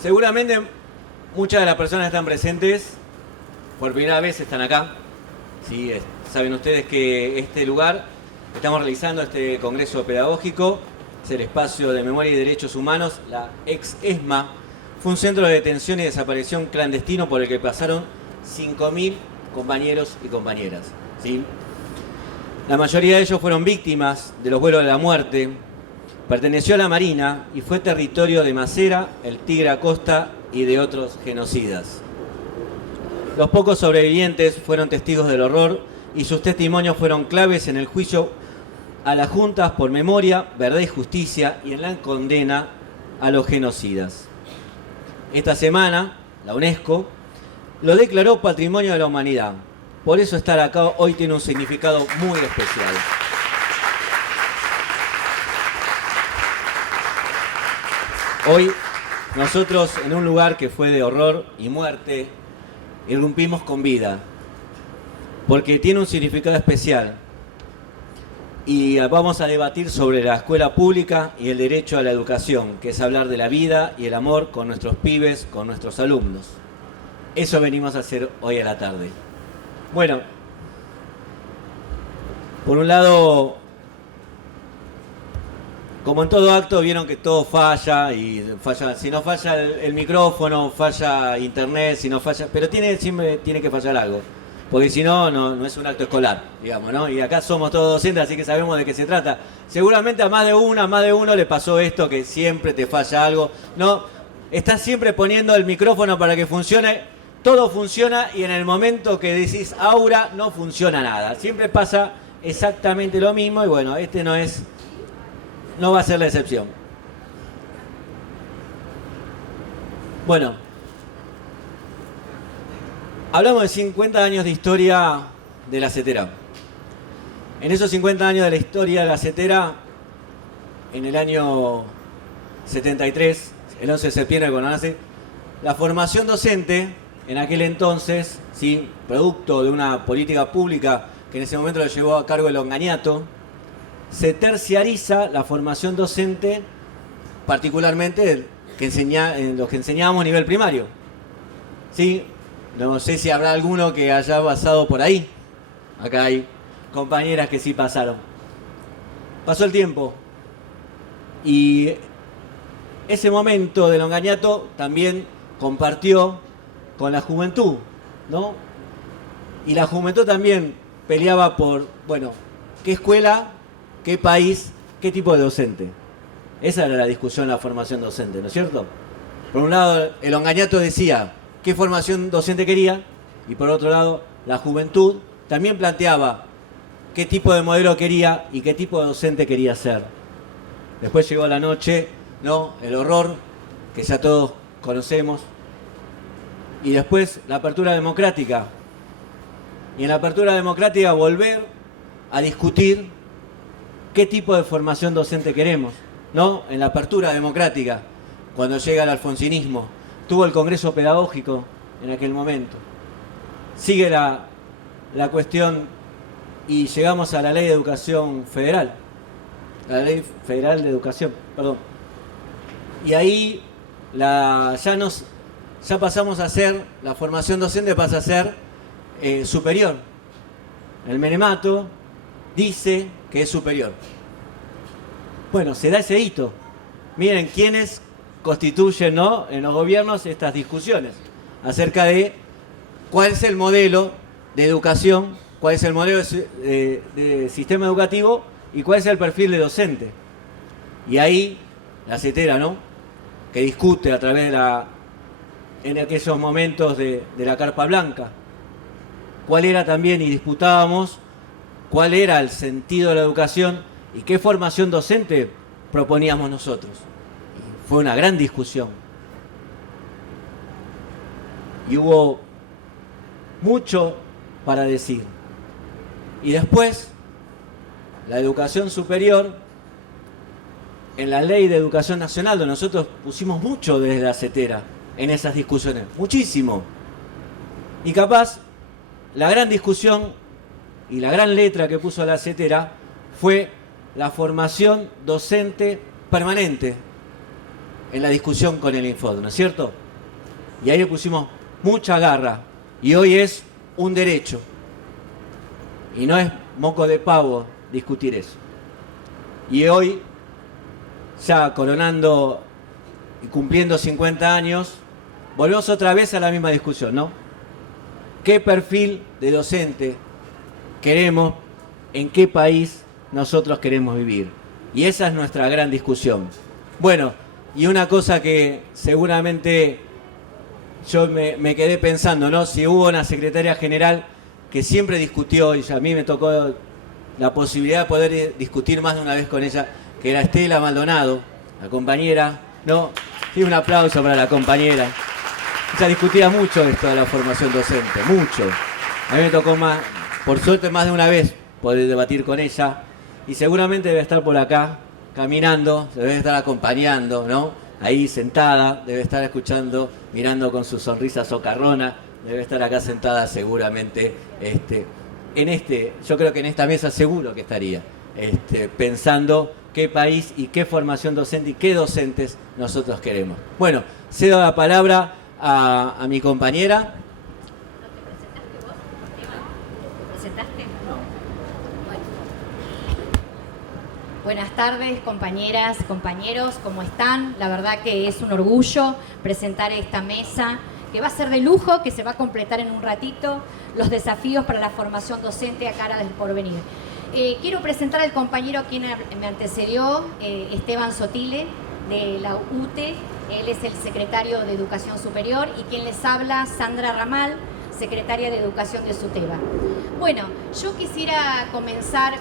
Seguramente muchas de las personas que están presentes por primera vez están acá. Sí, saben ustedes que este lugar, estamos realizando este congreso pedagógico, es el Espacio de Memoria y Derechos Humanos, la ex ESMA, fue un centro de detención y desaparición clandestino por el que pasaron 5.000 compañeros y compañeras. ¿Sí? La mayoría de ellos fueron víctimas de los vuelos de la muerte. Perteneció a la Marina y fue territorio de Macera, el Tigre Acosta y de otros genocidas. Los pocos sobrevivientes fueron testigos del horror y sus testimonios fueron claves en el juicio a las juntas por memoria, verdad y justicia y en la condena a los genocidas. Esta semana, la UNESCO lo declaró Patrimonio de la Humanidad. Por eso estar acá hoy tiene un significado muy especial. Hoy nosotros, en un lugar que fue de horror y muerte, irrumpimos con vida, porque tiene un significado especial. Y vamos a debatir sobre la escuela pública y el derecho a la educación, que es hablar de la vida y el amor con nuestros pibes, con nuestros alumnos. Eso venimos a hacer hoy a la tarde. Bueno, por un lado, como en todo acto, vieron que todo falla, y falla, si no falla el micrófono, falla internet, si no falla, pero siempre tiene que fallar algo, porque si no, no es un acto escolar, digamos, ¿no? Y acá somos todos docentes, así que sabemos de qué se trata. Seguramente a más de uno le pasó esto, que siempre te falla algo, ¿no? Estás siempre poniendo el micrófono para que funcione, todo funciona, y en el momento que decís aura, no funciona nada. Siempre pasa exactamente lo mismo, y bueno, este no va a ser la excepción. Bueno, hablamos de 50 años de historia de la CETERA. En esos 50 años de la historia de la CETERA, en el año 73, el 11 de septiembre cuando nace, la formación docente, en aquel entonces, ¿sí?, producto de una política pública que en ese momento lo llevó a cargo el Onganiato, se terciariza la formación docente, particularmente en los que enseñábamos a nivel primario. ¿Sí? No sé si habrá alguno que haya pasado por ahí. Acá hay compañeras que sí pasaron. Pasó el tiempo y ese momento del Onganiato también compartió con la juventud, ¿no? Y la juventud también peleaba por, bueno, ¿qué escuela? ¿Qué país? ¿Qué tipo de docente? Esa era la discusión en la formación docente, ¿no es cierto? Por un lado, el Onganiato decía qué formación docente quería, y por otro lado, la juventud también planteaba qué tipo de modelo quería y qué tipo de docente quería ser. Después llegó la noche, ¿no?, el horror, que ya todos conocemos, y después la apertura democrática. Y en la apertura democrática volver a discutir qué tipo de formación docente queremos, ¿no? En la apertura democrática, cuando llega el alfonsinismo, tuvo el Congreso Pedagógico en aquel momento. Sigue la cuestión y llegamos a la Ley de Educación Federal, la Ley Federal de Educación, perdón. Y ahí ya pasamos a ser, la formación docente pasa a ser superior. El Menemato dice que es superior. Bueno, se da ese hito. Miren quiénes constituyen, ¿no?, en los gobiernos estas discusiones acerca de cuál es el modelo de educación, cuál es el modelo de sistema educativo y cuál es el perfil de docente. Y ahí la CETERA, ¿no?, que discute a través en aquellos momentos de la carpa blanca, cuál era también, y disputábamos cuál era el sentido de la educación y qué formación docente proponíamos nosotros. Y fue una gran discusión. Y hubo mucho para decir. Y después, la educación superior, en la Ley de Educación Nacional, donde nosotros pusimos mucho desde la CETERA en esas discusiones, muchísimo. Y capaz, la gran discusión y la gran letra que puso la CETERA fue la formación docente permanente. en la discusión con el Infod, ¿no es cierto? Y ahí le pusimos mucha garra. Y hoy es un derecho. Y no es moco de pavo discutir eso. Y hoy, ya coronando y cumpliendo 50 años, volvemos otra vez a la misma discusión, ¿no? ¿Qué perfil de docente queremos? ¿En qué país nosotros queremos vivir? Y esa es nuestra gran discusión. Bueno, y una cosa que seguramente yo me quedé pensando, ¿no? Si hubo una secretaria general que siempre discutió, y a mí me tocó la posibilidad de poder discutir más de una vez con ella, que era Estela Maldonado, la compañera, ¿no? Sí, un aplauso para la compañera. Ella discutía mucho esto de la formación docente, mucho. A mí me tocó más, por suerte más de una vez, poder debatir con ella, y seguramente debe estar por acá, caminando, se debe estar acompañando, ¿no? Ahí sentada, debe estar escuchando, mirando con su sonrisa socarrona, debe estar acá sentada seguramente, yo creo que en esta mesa seguro que estaría, pensando qué país y qué formación docente y qué docentes nosotros queremos. Bueno, cedo la palabra a mi compañera. Buenas tardes, compañeras, compañeros, ¿cómo están? La verdad que es un orgullo presentar esta mesa, que va a ser de lujo, que se va a completar en un ratito, los desafíos para la formación docente a cara del porvenir. Quiero presentar al compañero quien me antecedió, Esteban Sotile, de la UTE. Él es el secretario de Educación Superior, y quien les habla, Sandra Ramal, secretaria de Educación de SUTEBA. Bueno, yo quisiera comenzar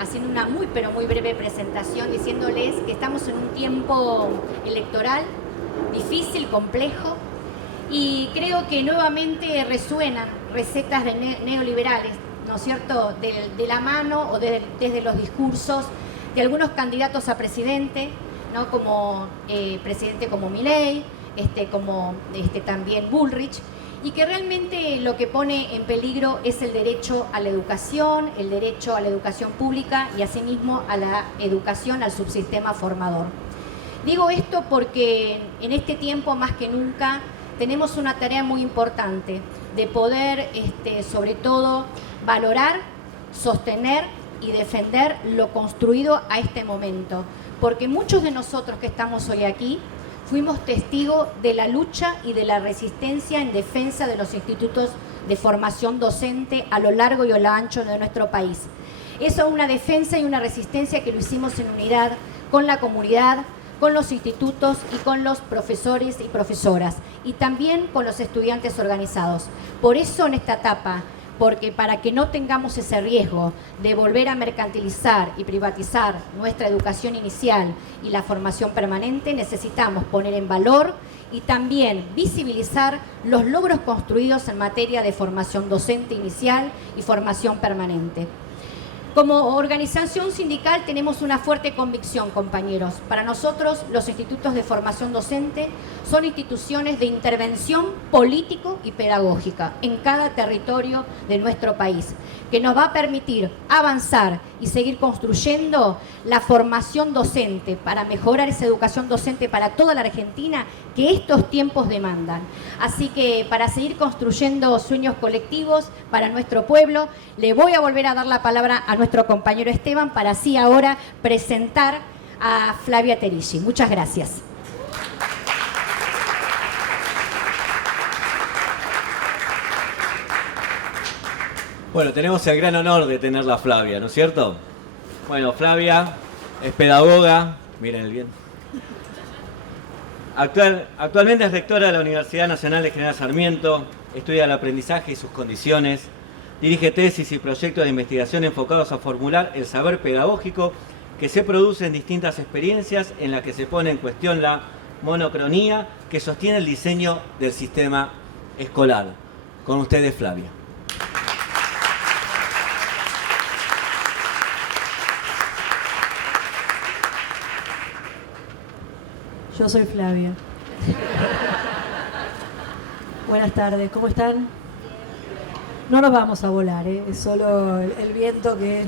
haciendo una muy breve presentación, diciéndoles que estamos en un tiempo electoral difícil, complejo, y creo que nuevamente resuenan recetas de neoliberales, ¿no es cierto?, de la mano o desde los discursos de algunos candidatos a presidente, ¿no?, como presidente como Milei, como también Bullrich, y que realmente lo que pone en peligro es el derecho a la educación pública y asimismo a la educación, al subsistema formador. Digo esto porque en este tiempo más que nunca tenemos una tarea muy importante de poder, sobre todo, valorar, sostener y defender lo construido a este momento, porque muchos de nosotros que estamos hoy aquí fuimos testigos de la lucha y de la resistencia en defensa de los institutos de formación docente a lo largo y a lo ancho de nuestro país. Eso es una defensa y una resistencia que lo hicimos en unidad con la comunidad, con los institutos y con los profesores y profesoras, y también con los estudiantes organizados. Por eso en esta etapa, porque para que no tengamos ese riesgo de volver a mercantilizar y privatizar nuestra educación inicial y la formación permanente, necesitamos poner en valor y también visibilizar los logros construidos en materia de formación docente inicial y formación permanente. Como organización sindical tenemos una fuerte convicción, compañeros. Para nosotros, los institutos de formación docente son instituciones de intervención político y pedagógica en cada territorio de nuestro país, que nos va a permitir avanzar y seguir construyendo la formación docente para mejorar esa educación docente para toda la Argentina que estos tiempos demandan. Así que para seguir construyendo sueños colectivos para nuestro pueblo, le voy a volver a dar la palabra a nuestro compañero Esteban para así ahora presentar a Flavia Terilli. Muchas gracias. Bueno, tenemos el gran honor de tenerla a Flavia, ¿no es cierto? Bueno, Flavia es pedagoga, miren el bien. Actualmente es rectora de la Universidad Nacional de General Sarmiento, estudia el aprendizaje y sus condiciones, dirige tesis y proyectos de investigación enfocados a formular el saber pedagógico que se produce en distintas experiencias en las que se pone en cuestión la monocronía que sostiene el diseño del sistema escolar. Con ustedes, Flavia. Yo soy Flavia. Buenas tardes, ¿cómo están? No nos vamos a volar, es solo el viento que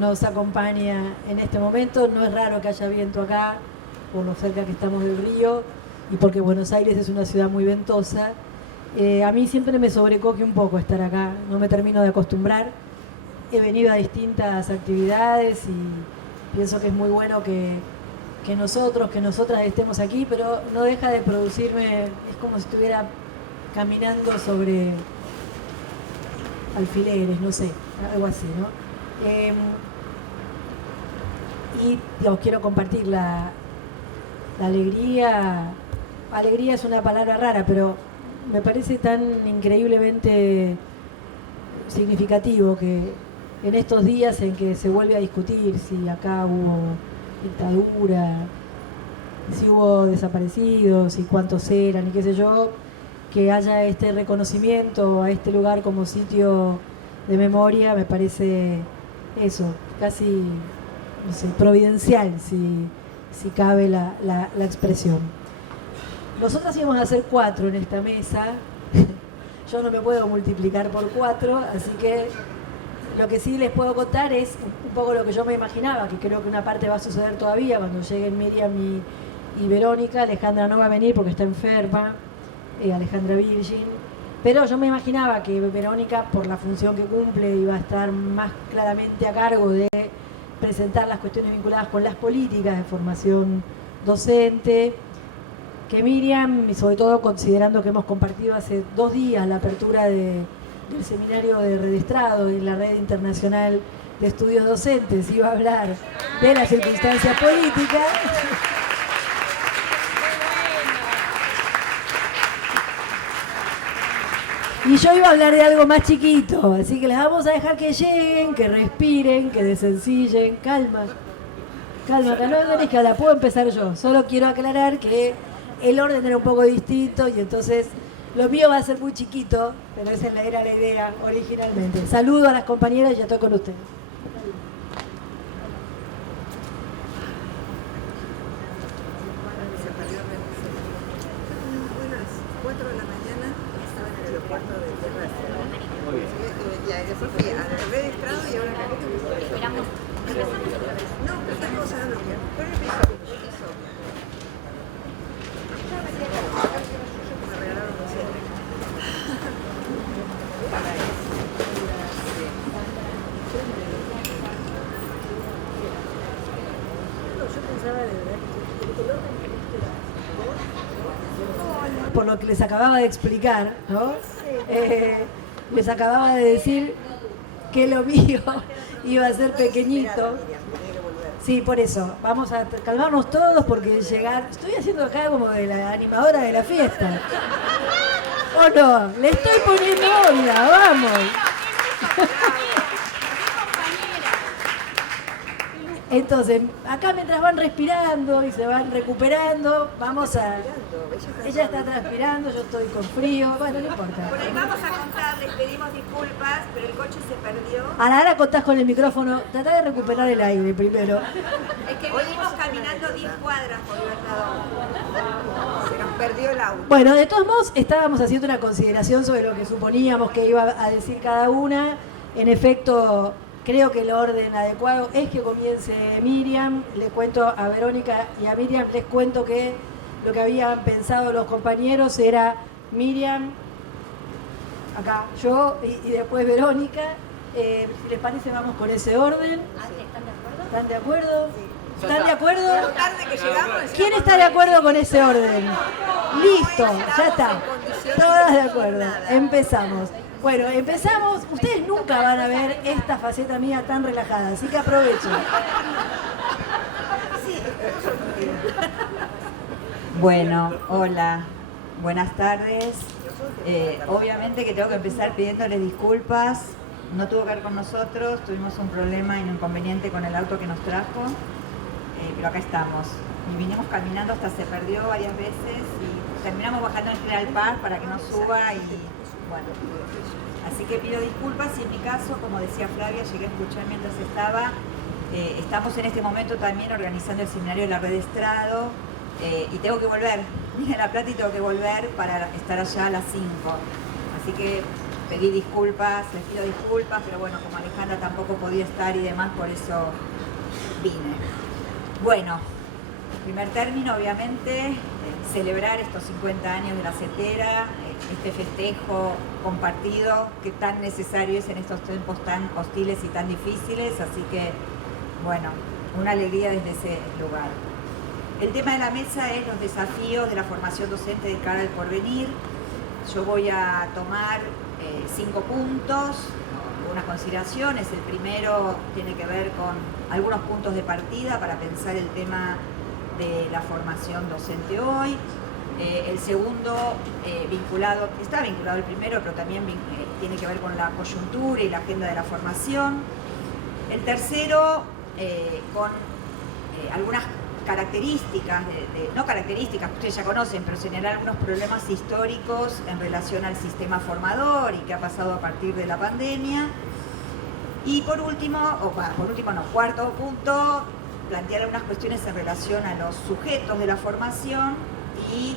nos acompaña en este momento. No es raro que haya viento acá, por lo cerca que estamos del río y porque Buenos Aires es una ciudad muy ventosa. A mí siempre me sobrecoge un poco estar acá, no me termino de acostumbrar. He venido a distintas actividades y pienso que es muy bueno que nosotros, que nosotras estemos aquí, pero no deja de producirme, es como si estuviera caminando sobre alfileres, no sé, algo así, ¿no? Y digamos, quiero compartir la alegría. Alegría es una palabra rara, pero me parece tan increíblemente significativo que en estos días en que se vuelve a discutir si acá hubo dictadura, si hubo desaparecidos y cuántos eran y qué sé yo, que haya este reconocimiento a este lugar como sitio de memoria, me parece eso, casi, no sé, providencial, si cabe la expresión. Nosotras íbamos a hacer 4 en esta mesa. Yo no me puedo multiplicar por 4, así que lo que sí les puedo contar es un poco lo que yo me imaginaba, que creo que una parte va a suceder todavía cuando lleguen Miriam y Verónica. Alejandra no va a venir porque está enferma, Alejandra Virgin, pero yo me imaginaba que Verónica, por la función que cumple, iba a estar más claramente a cargo de presentar las cuestiones vinculadas con las políticas de formación docente, que Miriam, y sobre todo considerando que hemos compartido hace 2 días la apertura del seminario de Redestrado en la Red Internacional de Estudios Docentes, iba a hablar de las circunstancias políticas. Y yo iba a hablar de algo más chiquito, así que les vamos a dejar que lleguen, que respiren, que desencillen. Calma, calma, que no tenés que hablar, puedo empezar yo. Solo quiero aclarar que el orden era un poco distinto y entonces lo mío va a ser muy chiquito, pero esa era la idea originalmente. Saludo a las compañeras y ya estoy con ustedes. Buenas, 4 de la mañana estaba en el aeropuerto de Tierra del Fuego. Y después fui a Redestrado y ahora acá. Esperamos. No, pero estamos hablando que por el piso. Me regalaron un set. Yo pensaba de verdad que por lo que les acababa de explicar, ¿no? Les acababa de decir que lo mío iba a ser pequeñito. Sí, por eso. Vamos a calmarnos todos porque llegar... Estoy haciendo acá como de la animadora de la fiesta. ¿O no? Le estoy poniendo onda, vamos. Entonces, acá mientras van respirando y se van recuperando, vamos a... Ella está transpirando, yo estoy con frío, bueno, no importa. Por ahí vamos a contar, les pedimos disculpas, pero el coche se perdió. Ahora contás con el micrófono, tratá de recuperar el aire primero. Es que venimos caminando 10 cuadras por Libertador. Se nos perdió el auto. Bueno, de todos modos, estábamos haciendo una consideración sobre lo que suponíamos que iba a decir cada una. En efecto, creo que el orden adecuado es que comience Miriam. Les cuento a Verónica y a Miriam, les cuento que lo que habían pensado los compañeros era Miriam, acá yo y después Verónica. Si les parece, vamos con ese orden. ¿Están de acuerdo? ¿Están de acuerdo? ¿Quién está de acuerdo con ese orden? Listo, ya está. Todas de acuerdo. Empezamos. Bueno, empezamos. Ustedes nunca van a ver esta faceta mía tan relajada, así que aprovechen. Bueno, hola, buenas tardes. Obviamente que tengo que empezar pidiéndoles disculpas. No tuvo que ver con nosotros, tuvimos un problema y un inconveniente con el auto que nos trajo, pero acá estamos. Y vinimos caminando hasta se perdió varias veces y terminamos bajando en General Paz para que no suba y bueno. Así que pido disculpas y en mi caso, como decía Flavia, llegué a escuchar mientras estaba. Estamos en este momento también organizando el seminario de la Redestrado y tengo que volver. Vine a La Plata y tengo que volver para estar allá a las 5. Así que pedí disculpas, les pido disculpas, pero bueno, como Alejandra tampoco podía estar y demás, por eso vine. Bueno, En primer término, obviamente, celebrar estos 50 años de la CETERA, este festejo compartido que tan necesario es en estos tiempos tan hostiles y tan difíciles, así que, bueno, una alegría desde ese lugar. El tema de la mesa es los desafíos de la formación docente de cara al porvenir. Yo voy a tomar 5 puntos, algunas consideraciones. El primero tiene que ver con algunos puntos de partida para pensar el tema de la formación docente hoy. El segundo, está vinculado al primero, pero también tiene que ver con la coyuntura y la agenda de la formación. El tercero, con algunas características, no características que ustedes ya conocen, pero señalar algunos problemas históricos en relación al sistema formador y qué ha pasado a partir de la pandemia. Y por último, cuarto punto, plantear algunas cuestiones en relación a los sujetos de la formación y,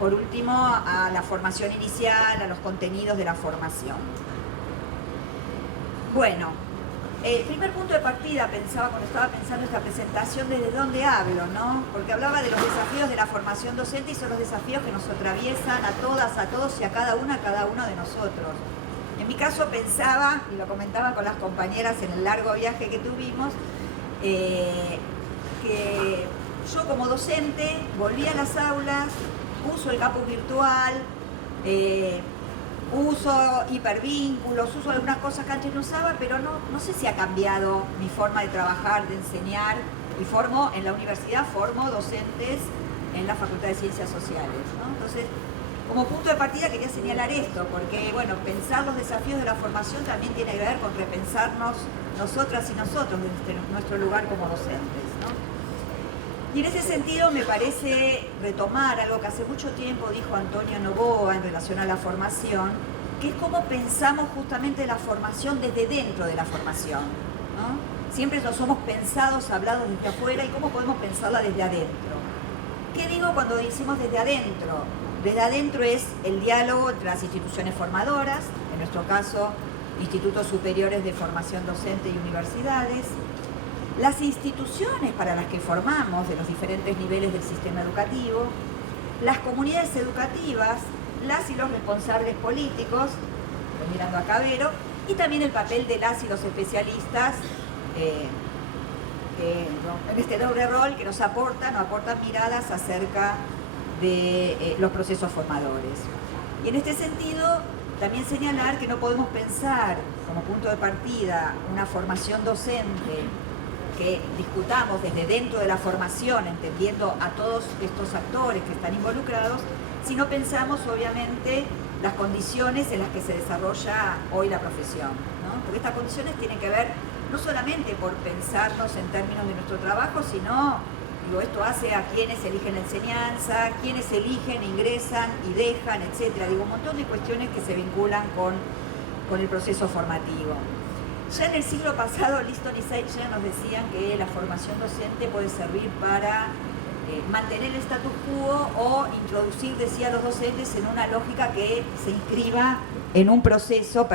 por último, a la formación inicial, a los contenidos de la formación. Bueno, el primer punto de partida, pensaba cuando estaba pensando esta presentación, desde dónde hablo, ¿no? Porque hablaba de los desafíos de la formación docente y son los desafíos que nos atraviesan a todas, a todos y a cada uno de nosotros. En mi caso pensaba, y lo comentaba con las compañeras en el largo viaje que tuvimos, que yo como docente volví a las aulas, uso el campus virtual, uso hipervínculos, uso algunas cosas que antes no usaba, pero no sé si ha cambiado mi forma de trabajar, de enseñar, y en la universidad formo docentes en la Facultad de Ciencias Sociales, ¿no? Entonces, como punto de partida quería señalar esto, porque bueno, pensar los desafíos de la formación también tiene que ver con repensarnos nosotras y nosotros desde nuestro lugar como docentes, ¿no? Y en ese sentido me parece retomar algo que hace mucho tiempo dijo Antonio Novoa en relación a la formación, que es cómo pensamos justamente la formación desde dentro de la formación, ¿no? Siempre nos somos pensados, hablados desde afuera, y cómo podemos pensarla desde adentro. ¿Qué digo cuando decimos desde adentro? Desde adentro es el diálogo entre las instituciones formadoras, en nuestro caso, institutos superiores de formación docente y universidades, las instituciones para las que formamos de los diferentes niveles del sistema educativo, las comunidades educativas, las y los responsables políticos, estoy mirando a Cabero, y también el papel de las y los especialistas en este doble rol que nos aportan miradas acerca de los procesos formadores. Y en este sentido, también señalar que no podemos pensar como punto de partida una formación docente que discutamos desde dentro de la formación, entendiendo a todos estos actores que están involucrados, si no pensamos obviamente las condiciones en las que se desarrolla hoy la profesión, ¿no? Porque estas condiciones tienen que ver no solamente por pensarnos en términos de nuestro trabajo, sino, esto hace a quienes eligen la enseñanza, quienes eligen, ingresan y dejan, etcétera. Un montón de cuestiones que se vinculan con el proceso formativo. Ya en el siglo pasado, Liston y Seicher nos decían que la formación docente puede servir para mantener el status quo o introducir, decía, a los docentes en una lógica que se inscriba en un proceso,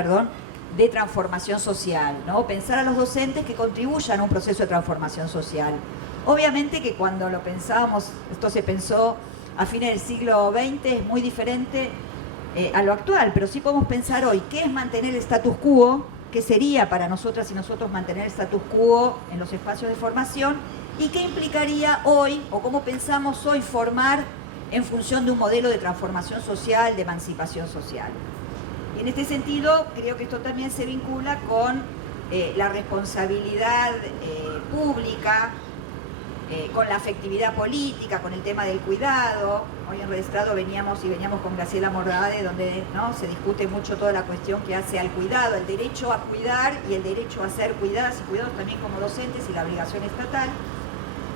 de transformación social, ¿no? Pensar a los docentes que contribuyan a un proceso de transformación social. Obviamente que cuando lo pensábamos, esto se pensó a fines del siglo XX, es muy diferente a lo actual, pero sí podemos pensar hoy qué es mantener el status quo, qué sería para nosotras y nosotros mantener el status quo en los espacios de formación y qué implicaría hoy o cómo pensamos hoy formar en función de un modelo de transformación social, de emancipación social. Y en este sentido creo que esto también se vincula con la responsabilidad pública, con la afectividad política, con el tema del cuidado. Hoy en Redestrado veníamos con Graciela Morgade, donde, ¿no?, se discute mucho toda la cuestión que hace al cuidado, el derecho a cuidar y el derecho a ser cuidadas y cuidados también como docentes y la obligación estatal.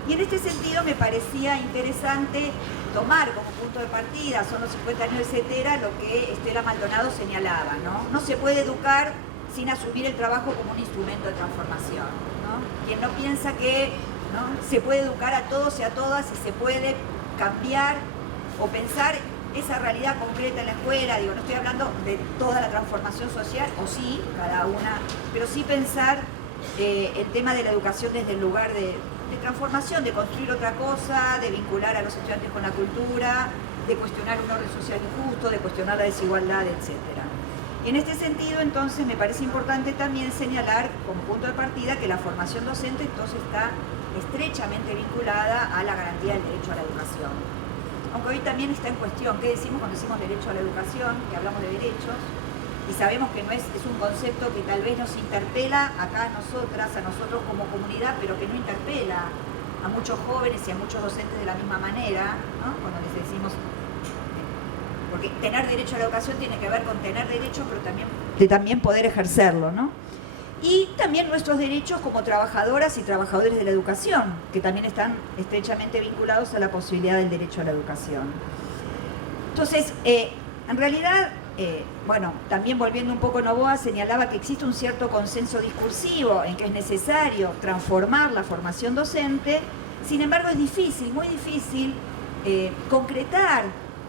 Y en este sentido me parecía interesante tomar como punto de partida, son los 50 años de CETERA, lo que Estela Maldonado señalaba, ¿no? No se puede educar sin asumir el trabajo como un instrumento de transformación, ¿no? Quien no piensa que, ¿no?, se puede educar a todos y a todas y se puede cambiar o pensar esa realidad concreta en la escuela, no estoy hablando de toda la transformación social, o sí, cada una, pero sí pensar el tema de la educación desde el lugar de transformación, de construir otra cosa, de vincular a los estudiantes con la cultura, de cuestionar un orden social injusto, de cuestionar la desigualdad, etc. Y en este sentido, entonces, me parece importante también señalar como punto de partida que la formación docente entonces está estrechamente vinculada a la garantía del derecho a la educación. Aunque hoy también está en cuestión, ¿qué decimos cuando decimos derecho a la educación? Que hablamos de derechos, y sabemos que no es un concepto que tal vez nos interpela acá a nosotras, a nosotros como comunidad, pero que no interpela a muchos jóvenes y a muchos docentes de la misma manera, ¿no? Cuando les decimos, porque tener derecho a la educación tiene que ver con tener derechos, pero también poder ejercerlo, ¿no? Y también nuestros derechos como trabajadoras y trabajadores de la educación, que también están estrechamente vinculados a la posibilidad del derecho a la educación. Entonces, en realidad, bueno, también volviendo un poco a Novoa, señalaba que existe un cierto consenso discursivo en que es necesario transformar la formación docente. Sin embargo, es difícil, muy difícil, concretar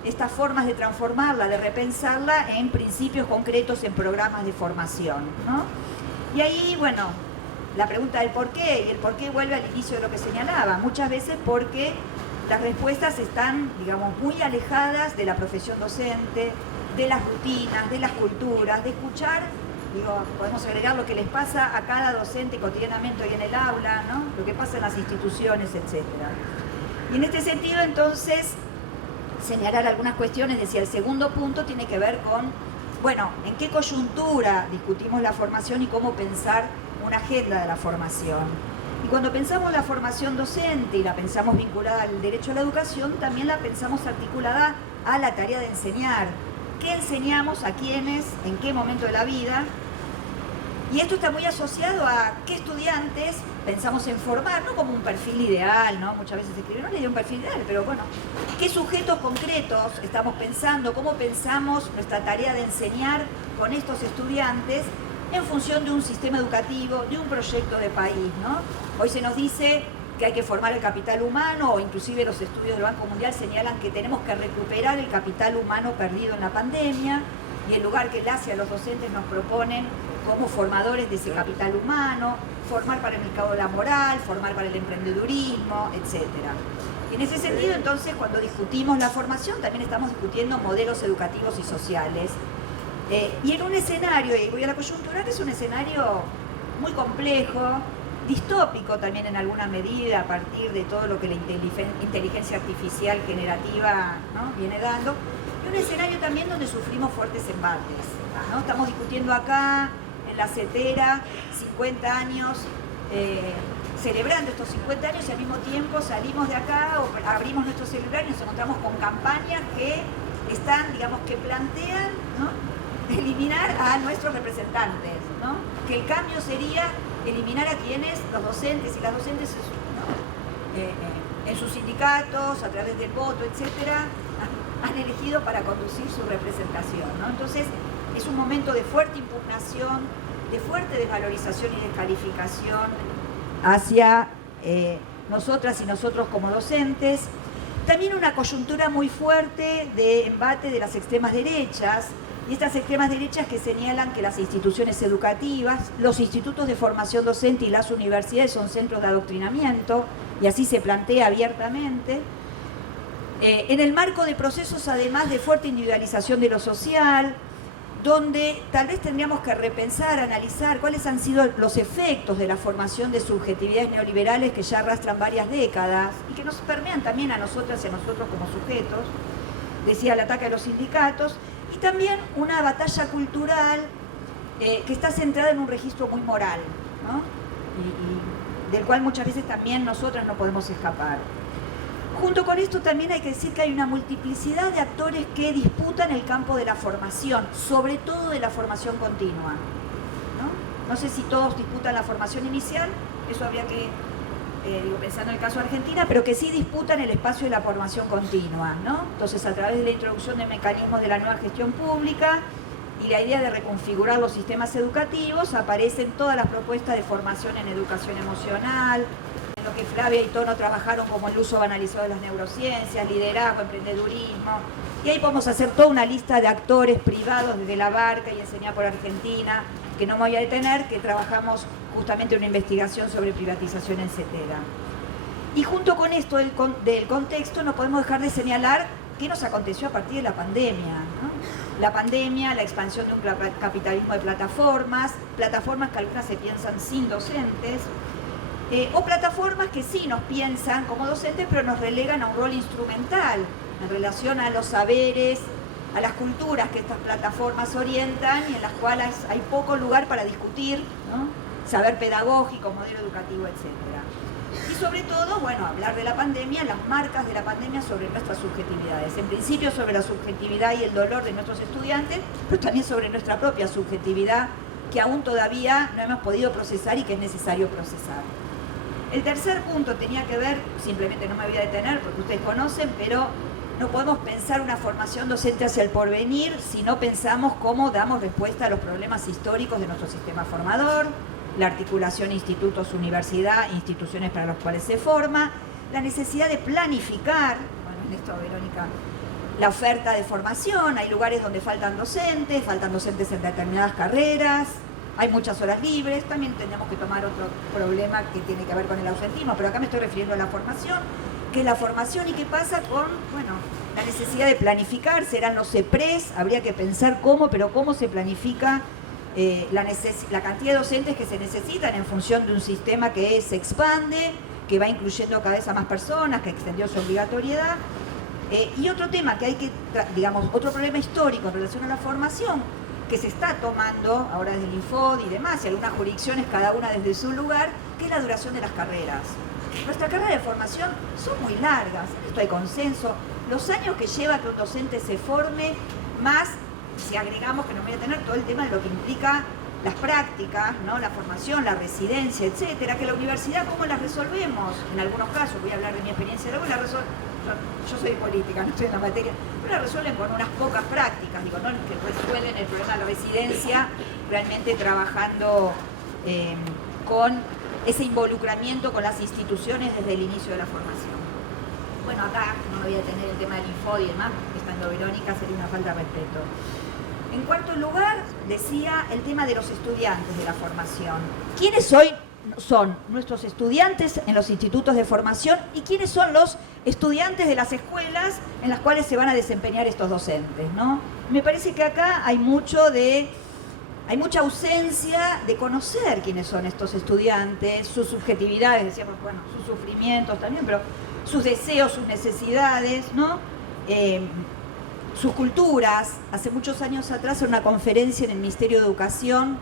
estas formas de transformarla, de repensarla en principios concretos, en programas de formación, ¿no? Y ahí, bueno, la pregunta del por qué, y el por qué vuelve al inicio de lo que señalaba, muchas veces porque las respuestas están, digamos, muy alejadas de la profesión docente, de las rutinas, de las culturas, de escuchar, digo, podemos agregar lo que les pasa a cada docente cotidianamente hoy en el aula, ¿no? Lo que pasa en las instituciones, etc. Y en este sentido, entonces, señalar algunas cuestiones, decía, el segundo punto tiene que ver con, bueno, en qué coyuntura discutimos la formación y cómo pensar una agenda de la formación. Y cuando pensamos la formación docente y la pensamos vinculada al derecho a la educación, también la pensamos articulada a la tarea de enseñar. ¿Qué enseñamos a quiénes, en qué momento de la vida? Y esto está muy asociado a qué estudiantes pensamos en formar, no como un perfil ideal, ¿no? Muchas veces se escribe, no le dio un perfil ideal, pero bueno, ¿qué sujetos concretos estamos pensando? ¿Cómo pensamos nuestra tarea de enseñar con estos estudiantes en función de un sistema educativo, de un proyecto de país, ¿no? Hoy se nos dice que hay que formar el capital humano, o inclusive los estudios del Banco Mundial señalan que tenemos que recuperar el capital humano perdido en la pandemia, y el lugar que las y a los docentes nos proponen como formadores de ese capital humano, formar para el mercado laboral, formar para el emprendedurismo, etc. Y en ese sentido, entonces, cuando discutimos la formación, también estamos discutiendo modelos educativos y sociales. Y en un escenario, y voy a la coyuntura, que es un escenario muy complejo, distópico también en alguna medida, a partir de todo lo que la inteligencia artificial generativa, ¿no?, viene dando, y un escenario también donde sufrimos fuertes embates, ¿no? Estamos discutiendo acá, en la CETERA, 50 años, celebrando estos 50 años, y al mismo tiempo salimos de acá o abrimos nuestro celular y nos encontramos con campañas que están, digamos, que plantean, ¿no?, eliminar a nuestros representantes, ¿no? Que el cambio sería eliminar a quienes, los docentes y las docentes, ¿no?, en sus sindicatos, a través del voto, etcétera, han elegido para conducir su representación, ¿no? Entonces, es un momento de fuerte impugnación, de fuerte desvalorización y descalificación hacia nosotras y nosotros como docentes. También una coyuntura muy fuerte de embate de las extremas derechas, y estas extremas derechas que señalan que las instituciones educativas, los institutos de formación docente y las universidades son centros de adoctrinamiento, y así se plantea abiertamente, en el marco de procesos además de fuerte individualización de lo social, donde tal vez tendríamos que repensar, analizar cuáles han sido los efectos de la formación de subjetividades neoliberales que ya arrastran varias décadas y que nos permean también a nosotras y a nosotros como sujetos, decía, el ataque a los sindicatos, y también una batalla cultural que está centrada en un registro muy moral, ¿no? y del cual muchas veces también nosotras no podemos escapar. Junto con esto también hay que decir que hay una multiplicidad de actores que disputan el campo de la formación, sobre todo de la formación continua, ¿no? No sé si todos disputan la formación inicial, eso habría que, pensando en el caso de Argentina, pero que sí disputan el espacio de la formación continua, ¿no? Entonces, a través de la introducción de mecanismos de la nueva gestión pública y la idea de reconfigurar los sistemas educativos, aparecen todas las propuestas de formación en educación emocional, lo que Flavia y Tono trabajaron como el uso banalizado de las neurociencias, liderazgo, emprendedurismo, y ahí podemos hacer toda una lista de actores privados desde La Barca y Enseñar por Argentina, que no me voy a detener, que trabajamos justamente una investigación sobre privatización en CETERA. Y junto con esto del contexto no podemos dejar de señalar qué nos aconteció a partir de la pandemia, ¿no? La pandemia, la expansión de un capitalismo de plataformas que algunas se piensan sin docentes, o plataformas que sí nos piensan como docentes, pero nos relegan a un rol instrumental en relación a los saberes, a las culturas que estas plataformas orientan y en las cuales hay poco lugar para discutir, ¿no? Saber pedagógico, modelo educativo, etc. Y sobre todo, bueno, hablar de la pandemia, las marcas de la pandemia sobre nuestras subjetividades. En principio sobre la subjetividad y el dolor de nuestros estudiantes, pero también sobre nuestra propia subjetividad, que aún todavía no hemos podido procesar y que es necesario procesar. El tercer punto tenía que ver, simplemente no me voy a detener porque ustedes conocen, pero no podemos pensar una formación docente hacia el porvenir si no pensamos cómo damos respuesta a los problemas históricos de nuestro sistema formador, la articulación institutos-universidad, instituciones para los cuales se forma, la necesidad de planificar, bueno, en esto Verónica, la oferta de formación, hay lugares donde faltan docentes en determinadas carreras, hay muchas horas libres, también tenemos que tomar otro problema que tiene que ver con el ausentismo, pero acá me estoy refiriendo a la formación, que es la formación y qué pasa con, bueno, la necesidad de planificar, serán los CEPRES, habría que pensar cómo, pero cómo se planifica la cantidad de docentes que se necesitan en función de un sistema que se expande, que va incluyendo cada vez a más personas, que extendió su obligatoriedad. Y otro tema que hay que, digamos, otro problema histórico en relación a la formación, que se está tomando ahora desde el Infod y demás, y algunas jurisdicciones, cada una desde su lugar, que es la duración de las carreras. Nuestras carreras de formación son muy largas, en esto hay consenso. Los años que lleva que un docente se forme, más si agregamos, que no voy a tener todo el tema de lo que implica las prácticas, ¿no? La formación, la residencia, etcétera, que la universidad, ¿cómo las resolvemos? En algunos casos, voy a hablar de mi experiencia, luego yo soy política, no estoy en la materia, pero la resuelven con unas pocas prácticas, digo, no que resuelven el problema de la residencia, realmente trabajando con ese involucramiento con las instituciones desde el inicio de la formación. Bueno, acá no me voy a detener el tema del Infod y demás, estando Verónica sería una falta de respeto. En cuarto lugar, decía el tema de los estudiantes de la formación. ¿Quiénes hoy son nuestros estudiantes en los institutos de formación y quiénes son los estudiantes de las escuelas en las cuales se van a desempeñar estos docentes, ¿no? Me parece que acá hay mucha ausencia de conocer quiénes son estos estudiantes, sus subjetividades, decíamos, bueno, sus sufrimientos también, pero sus deseos, sus necesidades, ¿no? Sus culturas. Hace muchos años atrás, en una conferencia en el Ministerio de Educación,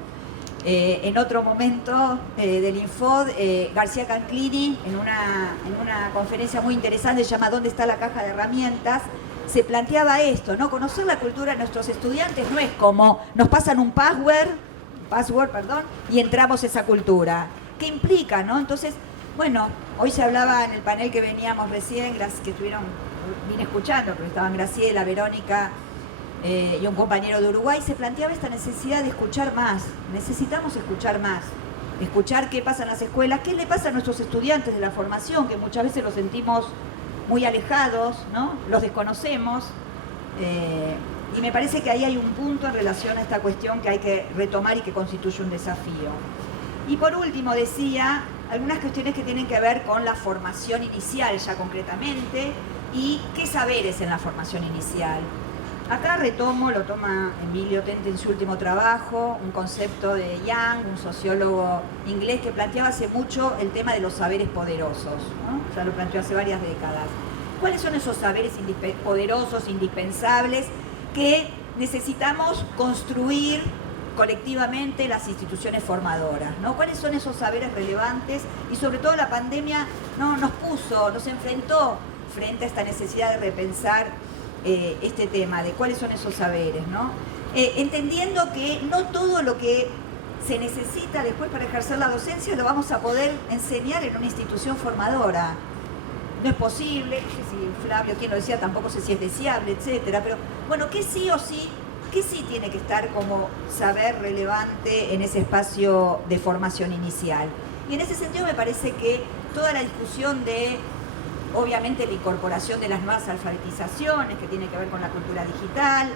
en otro momento del Infod, García Canclini, en una conferencia muy interesante, se llama ¿Dónde está la caja de herramientas?, se planteaba esto, ¿no? Conocer la cultura de nuestros estudiantes no es como nos pasan un password, y entramos a esa cultura. ¿Qué implica, no? Entonces, bueno, hoy se hablaba en el panel que veníamos recién, las que vine escuchando, pero estaban Graciela, Verónica y un compañero de Uruguay, se planteaba esta necesidad de escuchar más. Necesitamos escuchar más, escuchar qué pasa en las escuelas, qué le pasa a nuestros estudiantes de la formación, que muchas veces los sentimos muy alejados, ¿no? Los desconocemos, y me parece que ahí hay un punto en relación a esta cuestión que hay que retomar y que constituye un desafío. Y por último decía algunas cuestiones que tienen que ver con la formación inicial ya concretamente y qué saberes en la formación inicial. Acá lo toma Emilio Tente en su último trabajo, un concepto de Young, un sociólogo inglés que planteaba hace mucho el tema de los saberes poderosos, ¿no? Ya lo planteó hace varias décadas. ¿Cuáles son esos saberes poderosos, indispensables, que necesitamos construir colectivamente las instituciones formadoras, ¿no? ¿Cuáles son esos saberes relevantes? Y sobre todo la pandemia nos enfrentó frente a esta necesidad de repensar este tema de cuáles son esos saberes, ¿no? Entendiendo que no todo lo que se necesita después para ejercer la docencia lo vamos a poder enseñar en una institución formadora. No es posible, no sé si Flavio, quien lo decía, tampoco sé si es deseable, etcétera, pero bueno, ¿qué sí o sí? ¿Qué sí tiene que estar como saber relevante en ese espacio de formación inicial? Y en ese sentido me parece que toda la discusión de, obviamente, la incorporación de las nuevas alfabetizaciones, que tiene que ver con la cultura digital,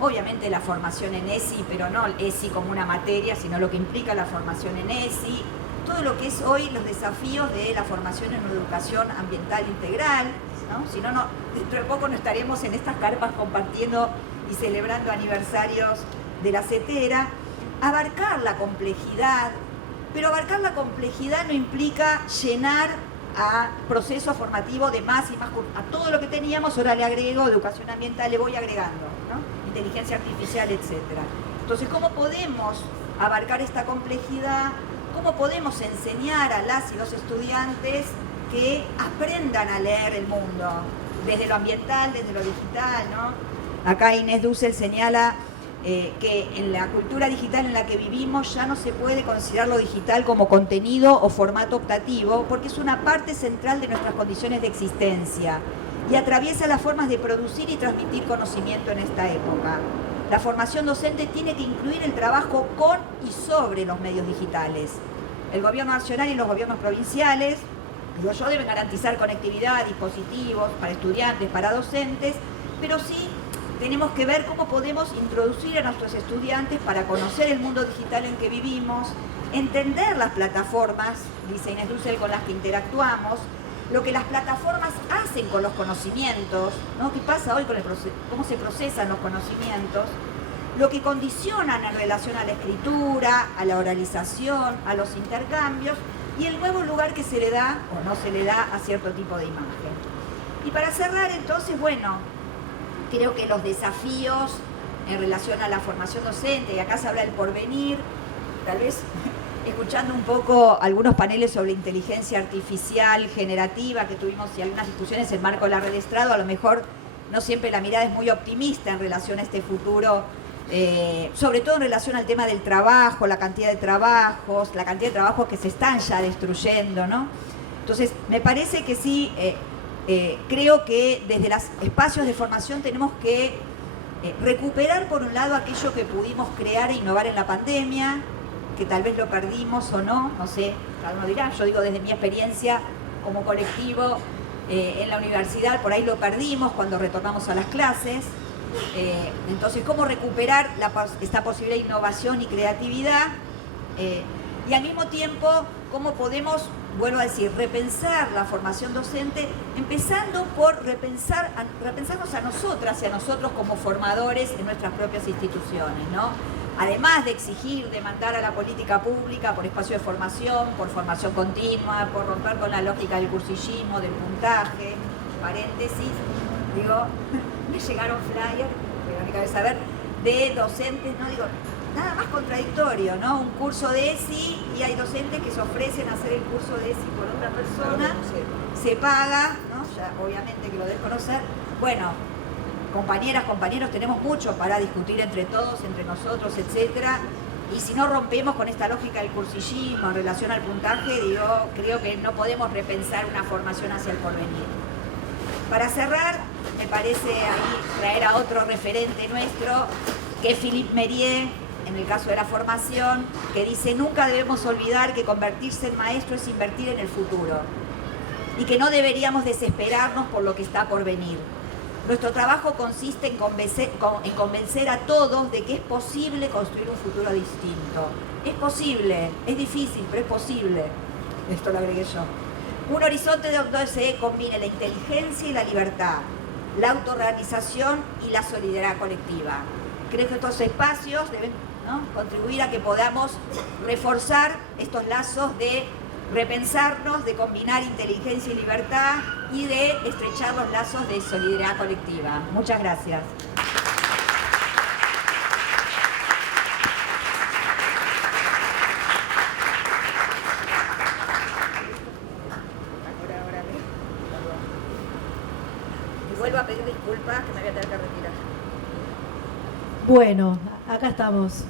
obviamente la formación en ESI, pero no el ESI como una materia, sino lo que implica la formación en ESI, todo lo que es hoy los desafíos de la formación en una educación ambiental integral, ¿no? Si no, dentro de poco no estaremos en estas carpas compartiendo y celebrando aniversarios de la CETERA. Abarcar la complejidad, pero abarcar la complejidad no implica llenar a proceso formativo de más y más, a todo lo que teníamos, ahora le agrego educación ambiental, le voy agregando, ¿no? Inteligencia artificial, etc. Entonces, ¿cómo podemos abarcar esta complejidad? ¿Cómo podemos enseñar a las y los estudiantes que aprendan a leer el mundo? Desde lo ambiental, desde lo digital, ¿no? Acá Inés Dussel señala que en la cultura digital en la que vivimos ya no se puede considerar lo digital como contenido o formato optativo, porque es una parte central de nuestras condiciones de existencia y atraviesa las formas de producir y transmitir conocimiento en esta época. La formación docente tiene que incluir el trabajo con y sobre los medios digitales. El gobierno nacional y los gobiernos provinciales, digo yo, deben garantizar conectividad, dispositivos para estudiantes, para docentes, pero sí tenemos que ver cómo podemos introducir a nuestros estudiantes para conocer el mundo digital en que vivimos, entender las plataformas, dice Inés Dussel, con las que interactuamos, lo que las plataformas hacen con los conocimientos, ¿no? ¿Qué pasa hoy con cómo se procesan los conocimientos? Lo que condicionan en relación a la escritura, a la oralización, a los intercambios y el nuevo lugar que se le da o no se le da a cierto tipo de imagen. Y para cerrar entonces, bueno, creo que los desafíos en relación a la formación docente, y acá se habla del porvenir, tal vez escuchando un poco algunos paneles sobre inteligencia artificial generativa que tuvimos y algunas discusiones en marco de la red Estrado, a lo mejor no siempre la mirada es muy optimista en relación a este futuro, sobre todo en relación al tema del trabajo, la cantidad de trabajos que se están ya destruyendo, ¿no? Entonces, me parece que sí, creo que desde los espacios de formación tenemos que recuperar por un lado aquello que pudimos crear e innovar en la pandemia, que tal vez lo perdimos o no sé, cada uno dirá. Yo digo desde mi experiencia como colectivo en la universidad, por ahí lo perdimos cuando retornamos a las clases. Entonces, ¿cómo recuperar esta posible innovación y creatividad? Y al mismo tiempo, ¿cómo podemos, vuelvo a decir, repensar la formación docente, empezando por repensarnos a nosotras y a nosotros como formadores en nuestras propias instituciones, ¿no? Además de exigir, demandar a la política pública por espacio de formación, por formación continua, por romper con la lógica del cursillismo, del puntaje, paréntesis, digo, me llegaron flyers, Verónica debe saber, de docentes, no digo, nada más contradictorio, ¿no? Un curso de ESI y hay docentes que se ofrecen a hacer el curso de ESI por otra persona, se paga, ¿no? Ya obviamente que lo deben conocer. Bueno, compañeras, compañeros, tenemos mucho para discutir entre todos, entre nosotros, etcétera. Y si no rompemos con esta lógica del cursillismo en relación al puntaje, digo, creo que no podemos repensar una formación hacia el porvenir. Para cerrar, me parece ahí traer a otro referente nuestro, que es Philippe Mérier, en el caso de la formación, que dice: nunca debemos olvidar que convertirse en maestro es invertir en el futuro y que no deberíamos desesperarnos por lo que está por venir. Nuestro trabajo consiste en convencer a todos de que es posible construir un futuro distinto. Es posible, es difícil, pero es posible. Esto lo agregué yo. Un horizonte donde se combine la inteligencia y la libertad, la autorrealización y la solidaridad colectiva. Creo que estos espacios deben, ¿no?, contribuir a que podamos reforzar estos lazos de repensarnos, de combinar inteligencia y libertad y de estrechar los lazos de solidaridad colectiva. Muchas gracias. Y vuelvo a pedir disculpas que me voy a tener que retirar. Bueno, acá estamos.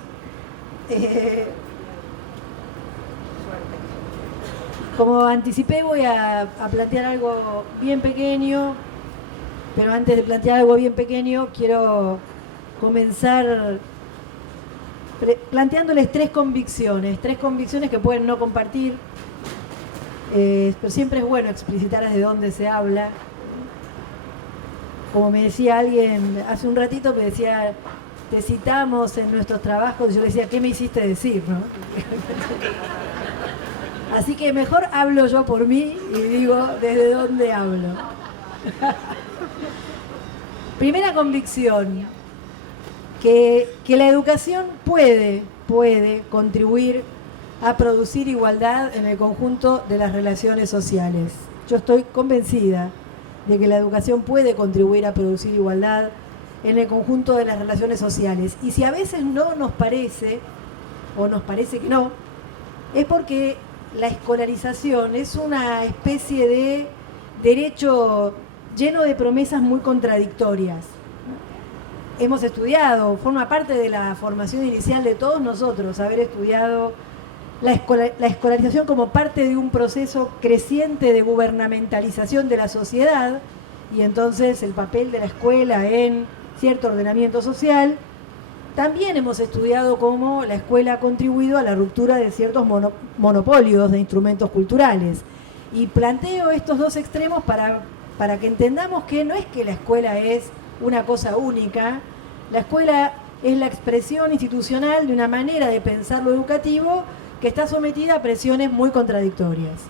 Como anticipé, voy a plantear algo bien pequeño, pero antes de plantear algo bien pequeño, quiero comenzar planteándoles tres convicciones que pueden no compartir, pero siempre es bueno explicitar desde dónde se habla. Como me decía alguien hace un ratito, me decía: te citamos en nuestros trabajos, y yo le decía: ¿qué me hiciste decir, no? Así que mejor hablo yo por mí y digo desde dónde hablo. Primera convicción, que la educación puede contribuir a producir igualdad en el conjunto de las relaciones sociales. Yo estoy convencida de que la educación puede contribuir a producir igualdad en el conjunto de las relaciones sociales. Y si a veces no nos parece, o nos parece que no, es porque la escolarización es una especie de derecho lleno de promesas muy contradictorias. Hemos estudiado, forma parte de la formación inicial de todos nosotros, haber estudiado la escolarización como parte de un proceso creciente de gubernamentalización de la sociedad, y entonces el papel de la escuela en cierto ordenamiento social. También hemos estudiado cómo la escuela ha contribuido a la ruptura de ciertos monopolios de instrumentos culturales. Y planteo estos dos extremos para que entendamos que no es que la escuela es una cosa única. La escuela es la expresión institucional de una manera de pensar lo educativo que está sometida a presiones muy contradictorias.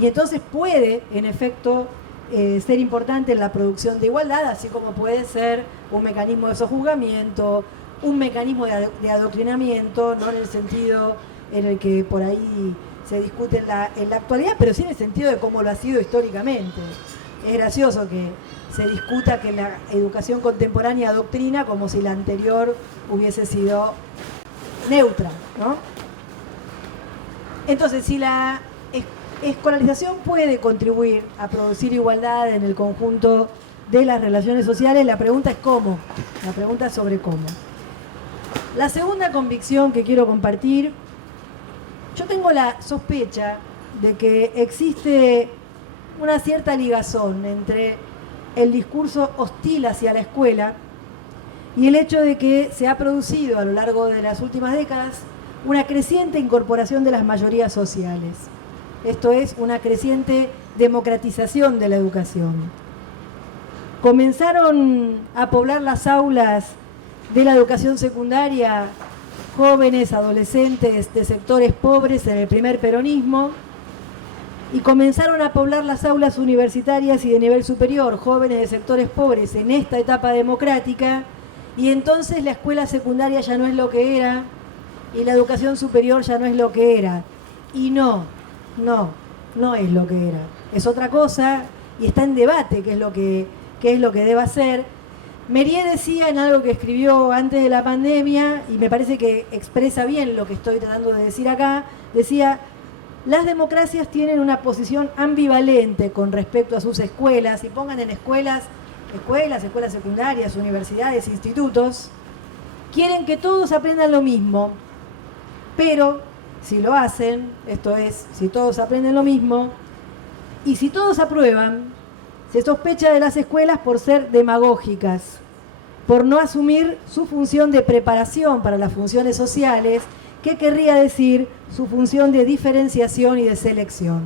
Y entonces puede, en efecto, ser importante en la producción de igualdad, así como puede ser un mecanismo de sojuzgamiento, un mecanismo de adoctrinamiento, no en el sentido en el que por ahí se discute en la actualidad, pero sí en el sentido de cómo lo ha sido históricamente. Es gracioso que se discuta que la educación contemporánea adoctrina como si la anterior hubiese sido neutra, ¿no? Entonces, si la escolarización puede contribuir a producir igualdad en el conjunto de las relaciones sociales, la pregunta es cómo. La pregunta es sobre cómo. La segunda convicción que quiero compartir, yo tengo la sospecha de que existe una cierta ligazón entre el discurso hostil hacia la escuela y el hecho de que se ha producido a lo largo de las últimas décadas una creciente incorporación de las mayorías sociales. Esto es, una creciente democratización de la educación. Comenzaron a poblar las aulas de la educación secundaria jóvenes, adolescentes de sectores pobres en el primer peronismo, y comenzaron a poblar las aulas universitarias y de nivel superior, jóvenes de sectores pobres en esta etapa democrática, y entonces la escuela secundaria ya no es lo que era, y la educación superior ya no es lo que era. Y no es lo que era. Es otra cosa, y está en debate qué es lo que deba ser. Mérier decía en algo que escribió antes de la pandemia, y me parece que expresa bien lo que estoy tratando de decir acá, decía: las democracias tienen una posición ambivalente con respecto a sus escuelas, y pongan en escuelas secundarias, universidades, institutos, quieren que todos aprendan lo mismo, pero si lo hacen, esto es, si todos aprenden lo mismo, y si todos aprueban, se sospecha de las escuelas por ser demagógicas, por no asumir su función de preparación para las funciones sociales, que querría decir su función de diferenciación y de selección.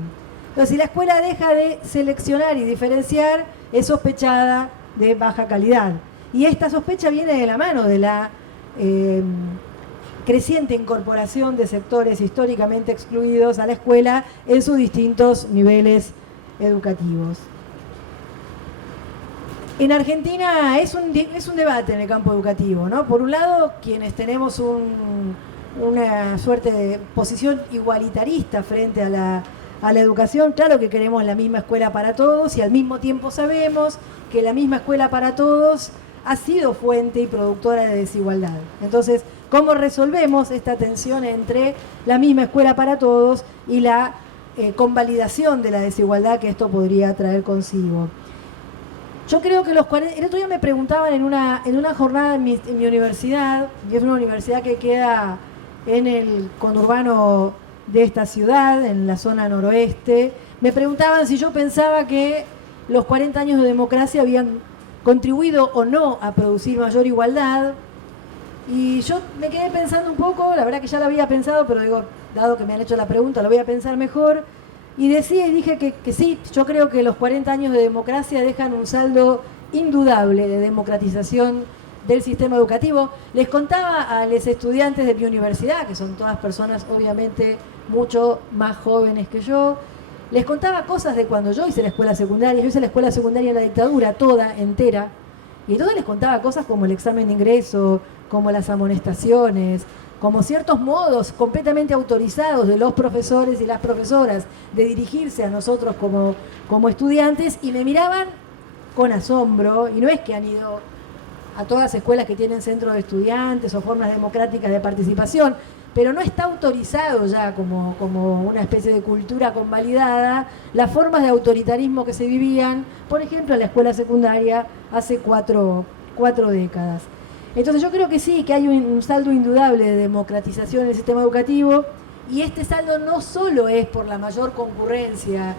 Entonces, si la escuela deja de seleccionar y diferenciar, es sospechada de baja calidad. Y esta sospecha viene de la mano de la creciente incorporación de sectores históricamente excluidos a la escuela en sus distintos niveles educativos. En Argentina es un debate en el campo educativo, ¿no? Por un lado, quienes tenemos una suerte de posición igualitarista frente a la educación, claro que queremos la misma escuela para todos, y al mismo tiempo sabemos que la misma escuela para todos ha sido fuente y productora de desigualdad. Entonces, ¿cómo resolvemos esta tensión entre la misma escuela para todos y la convalidación de la desigualdad que esto podría traer consigo? Yo creo que el otro día me preguntaban en una jornada en mi universidad, y es una universidad que queda en el conurbano de esta ciudad, en la zona noroeste, me preguntaban si yo pensaba que los 40 años de democracia habían contribuido o no a producir mayor igualdad. Y yo me quedé pensando un poco, la verdad que ya lo había pensado, pero digo, dado que me han hecho la pregunta, lo voy a pensar mejor. Y dije que sí, yo creo que los 40 años de democracia dejan un saldo indudable de democratización del sistema educativo. Les contaba a los estudiantes de mi universidad, que son todas personas obviamente mucho más jóvenes que yo. Les contaba cosas de cuando yo hice la escuela secundaria. Yo hice la escuela secundaria en la dictadura, toda, entera. Y entonces les contaba cosas como el examen de ingreso, como las amonestaciones, como ciertos modos completamente autorizados de los profesores y las profesoras de dirigirse a nosotros como estudiantes, y me miraban con asombro. Y no es que han ido a todas las escuelas que tienen centros de estudiantes o formas democráticas de participación, pero no está autorizado ya como una especie de cultura convalidada las formas de autoritarismo que se vivían, por ejemplo, en la escuela secundaria hace cuatro décadas. Entonces yo creo que sí, que hay un saldo indudable de democratización en el sistema educativo, y este saldo no solo es por la mayor concurrencia,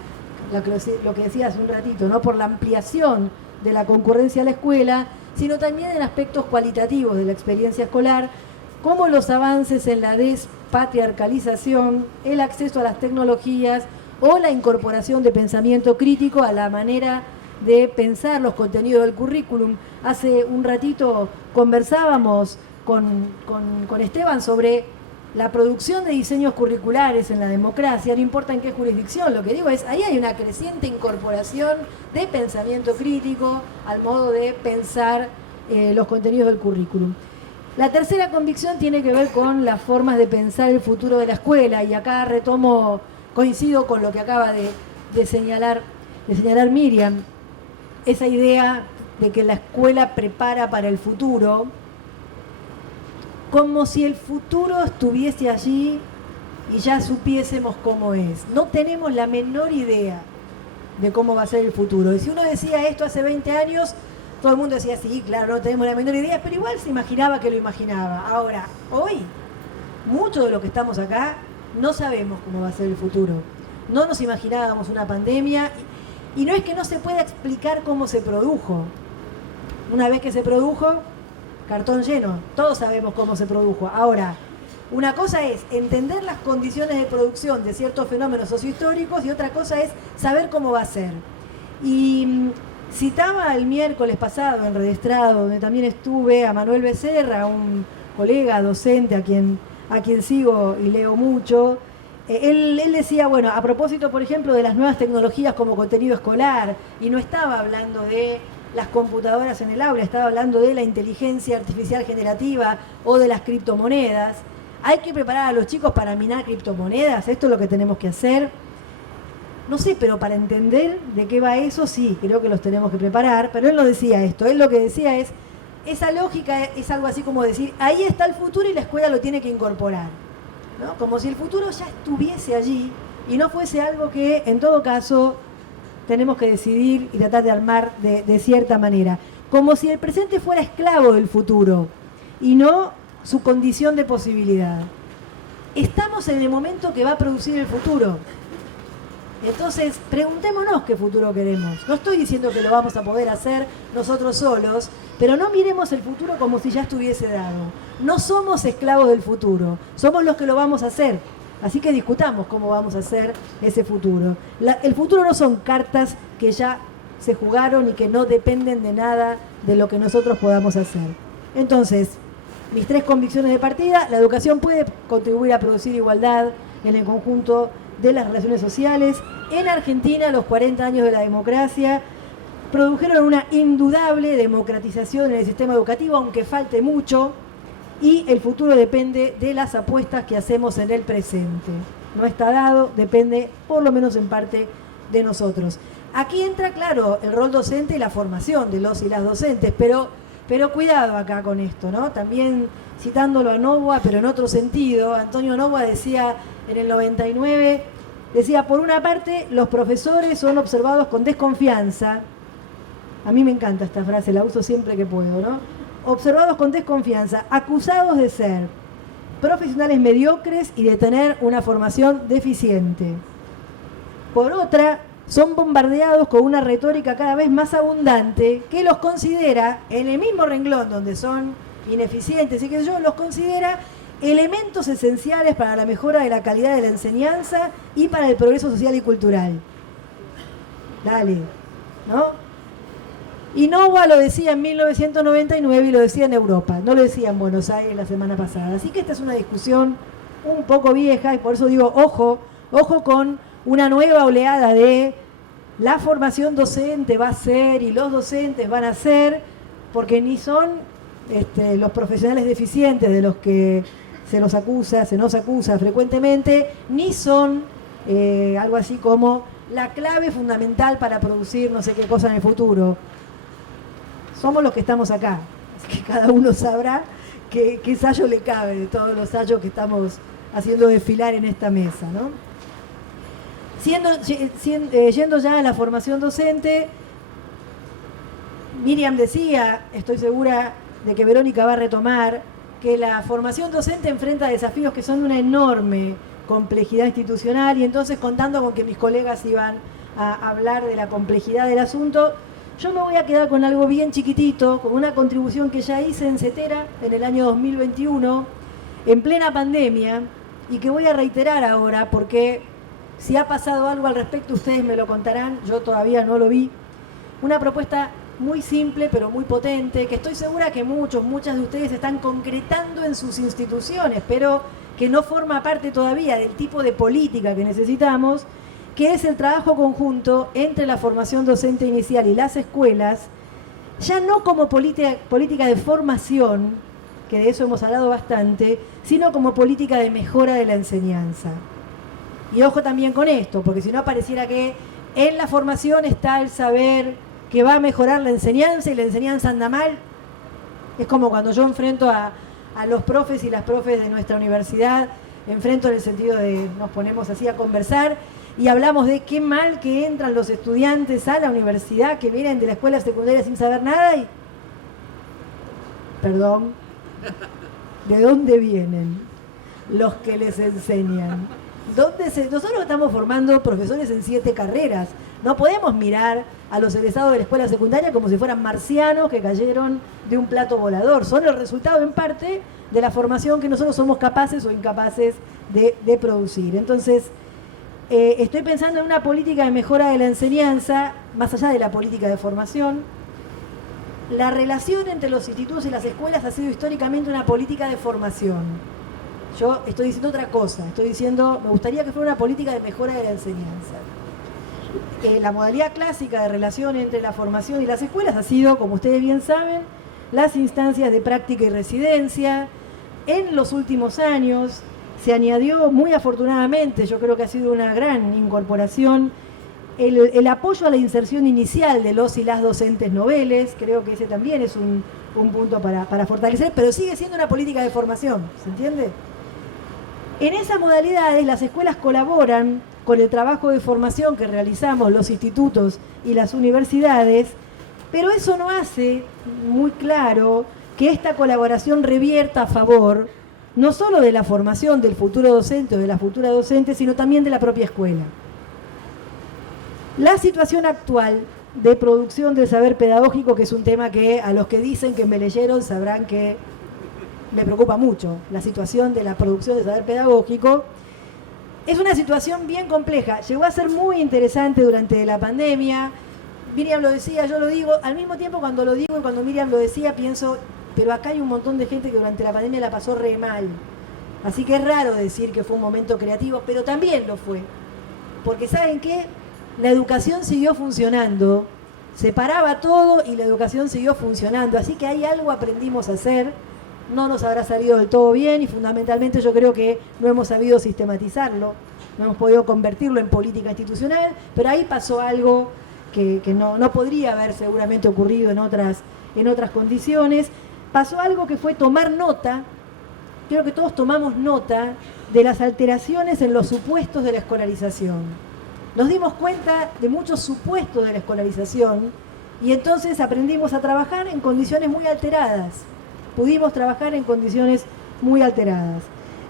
lo que decía hace un ratito, ¿no? Por la ampliación de la concurrencia a la escuela, sino también en aspectos cualitativos de la experiencia escolar, como los avances en la despatriarcalización, el acceso a las tecnologías o la incorporación de pensamiento crítico a la manera de pensar los contenidos del currículum. Hace un ratito conversábamos con Esteban sobre la producción de diseños curriculares en la democracia, no importa en qué jurisdicción. Lo que digo es, ahí hay una creciente incorporación de pensamiento crítico al modo de pensar los contenidos del currículum. La tercera convicción tiene que ver con las formas de pensar el futuro de la escuela, y acá coincido con lo que acaba de señalar Miriam, esa idea de que la escuela prepara para el futuro, como si el futuro estuviese allí y ya supiésemos cómo es. No tenemos la menor idea de cómo va a ser el futuro. Y si uno decía esto hace 20 años, todo el mundo decía, sí, claro, no tenemos la menor idea, pero igual se imaginaba que lo imaginaba. Ahora, hoy, mucho de lo que estamos acá, no sabemos cómo va a ser el futuro. No nos imaginábamos una pandemia, y no es que no se pueda explicar cómo se produjo. Una vez que se produjo, cartón lleno, todos sabemos cómo se produjo. Ahora, una cosa es entender las condiciones de producción de ciertos fenómenos sociohistóricos, y otra cosa es saber cómo va a ser. Y citaba el miércoles pasado en Redestrado, donde también estuve, a Manuel Becerra, un colega docente a quien sigo y leo mucho. Él decía, bueno, a propósito, por ejemplo, de las nuevas tecnologías como contenido escolar, y no estaba hablando de las computadoras en el aula, estaba hablando de la inteligencia artificial generativa o de las criptomonedas. Hay que preparar a los chicos para minar criptomonedas, esto es lo que tenemos que hacer. No sé, pero para entender de qué va eso, sí, creo que los tenemos que preparar. Pero él no decía esto, él lo que decía es, esa lógica es algo así como decir, ahí está el futuro y la escuela lo tiene que incorporar, ¿no? Como si el futuro ya estuviese allí y no fuese algo que, en todo caso, tenemos que decidir y tratar de armar de cierta manera. Como si el presente fuera esclavo del futuro y no su condición de posibilidad. Estamos en el momento que va a producir el futuro. Entonces, preguntémonos qué futuro queremos. No estoy diciendo que lo vamos a poder hacer nosotros solos, pero no miremos el futuro como si ya estuviese dado. No somos esclavos del futuro, somos los que lo vamos a hacer. Así que discutamos cómo vamos a hacer ese futuro. El futuro no son cartas que ya se jugaron y que no dependen de nada de lo que nosotros podamos hacer. Entonces, mis 3 convicciones de partida: la educación puede contribuir a producir igualdad en el conjunto de las relaciones sociales. En Argentina, los 40 años de la democracia produjeron una indudable democratización en el sistema educativo, aunque falte mucho, y el futuro depende de las apuestas que hacemos en el presente. No está dado, depende por lo menos en parte de nosotros. Aquí entra, claro, el rol docente y la formación de los y las docentes, pero cuidado acá con esto, ¿no? También citándolo a Noboa, pero en otro sentido. Antonio Noboa decía en el 99, decía, por una parte, los profesores son observados con desconfianza. A mí me encanta esta frase, la uso siempre que puedo, ¿no? Observados con desconfianza, acusados de ser profesionales mediocres y de tener una formación deficiente. Por otra, son bombardeados con una retórica cada vez más abundante que los considera, en el mismo renglón donde son ineficientes y que yo, los considera elementos esenciales para la mejora de la calidad de la enseñanza y para el progreso social y cultural. Dale, ¿no? Y Noboa lo decía en 1999 y lo decía en Europa, no lo decía en Buenos Aires la semana pasada. Así que esta es una discusión un poco vieja, y por eso digo, ojo con una nueva oleada de la formación docente va a ser y los docentes van a ser, porque ni son los profesionales deficientes de los que se nos acusa frecuentemente, ni son algo así como la clave fundamental para producir no sé qué cosa en el futuro. Somos los que estamos acá, así que cada uno sabrá qué sayo le cabe de todos los sayos que estamos haciendo desfilar en esta mesa, ¿no? Yendo ya a la formación docente, Miriam decía, estoy segura de que Verónica va a retomar, que la formación docente enfrenta desafíos que son de una enorme complejidad institucional, y entonces, contando con que mis colegas iban a hablar de la complejidad del asunto, yo me voy a quedar con algo bien chiquitito, con una contribución que ya hice en CETERA en el año 2021, en plena pandemia, y que voy a reiterar ahora porque si ha pasado algo al respecto ustedes me lo contarán, yo todavía no lo vi. Una propuesta muy simple pero muy potente, que estoy segura que muchas de ustedes están concretando en sus instituciones, pero que no forma parte todavía del tipo de política que necesitamos, que es el trabajo conjunto entre la formación docente inicial y las escuelas, ya no como política de formación, que de eso hemos hablado bastante, sino como política de mejora de la enseñanza. Y ojo también con esto, porque si no pareciera que en la formación está el saber que va a mejorar la enseñanza y la enseñanza anda mal. Es como cuando yo enfrento a los profes y las profes de nuestra universidad, enfrento en el sentido de nos ponemos así a conversar y hablamos de qué mal que entran los estudiantes a la universidad, que vienen de la escuela secundaria sin saber nada y... Perdón, ¿de dónde vienen los que les enseñan? Nosotros estamos formando profesores en 7 carreras. No podemos mirar a los egresados de la escuela secundaria como si fueran marcianos que cayeron de un plato volador. Son el resultado, en parte, de la formación que nosotros somos capaces o incapaces de producir. Entonces, estoy pensando en una política de mejora de la enseñanza, más allá de la política de formación. La relación entre los institutos y las escuelas ha sido históricamente una política de formación. Yo estoy diciendo otra cosa, estoy diciendo, me gustaría que fuera una política de mejora de la enseñanza. La modalidad clásica de relación entre la formación y las escuelas ha sido, como ustedes bien saben, las instancias de práctica y residencia. En los últimos años se añadió, muy afortunadamente, yo creo que ha sido una gran incorporación, el apoyo a la inserción inicial de los y las docentes noveles. Creo que ese también es un punto para fortalecer, pero sigue siendo una política de formación, ¿se entiende? En esas modalidades las escuelas colaboran con el trabajo de formación que realizamos los institutos y las universidades, pero eso no hace muy claro que esta colaboración revierta a favor no solo de la formación del futuro docente o de la futura docente, sino también de la propia escuela. La situación actual de producción del saber pedagógico, que es un tema que a los que dicen que me leyeron sabrán que me preocupa mucho, la situación de la producción de saber pedagógico, es una situación bien compleja. Llegó a ser muy interesante durante la pandemia. Miriam lo decía, yo lo digo, al mismo tiempo cuando lo digo y cuando Miriam lo decía pienso, pero acá hay un montón de gente que durante la pandemia la pasó re mal. Así que es raro decir que fue un momento creativo, pero también lo fue. Porque ¿saben qué? La educación siguió funcionando, se paraba todo y la educación siguió funcionando. Así que hay algo aprendimos a hacer, no nos habrá salido del todo bien y fundamentalmente yo creo que no hemos sabido sistematizarlo, no hemos podido convertirlo en política institucional, pero ahí pasó algo que no podría haber seguramente ocurrido en otras condiciones. Pasó algo que fue tomar nota, creo que todos tomamos nota de las alteraciones en los supuestos de la escolarización. Nos dimos cuenta de muchos supuestos de la escolarización y entonces aprendimos a trabajar en condiciones muy alteradas. Pudimos trabajar en condiciones muy alteradas.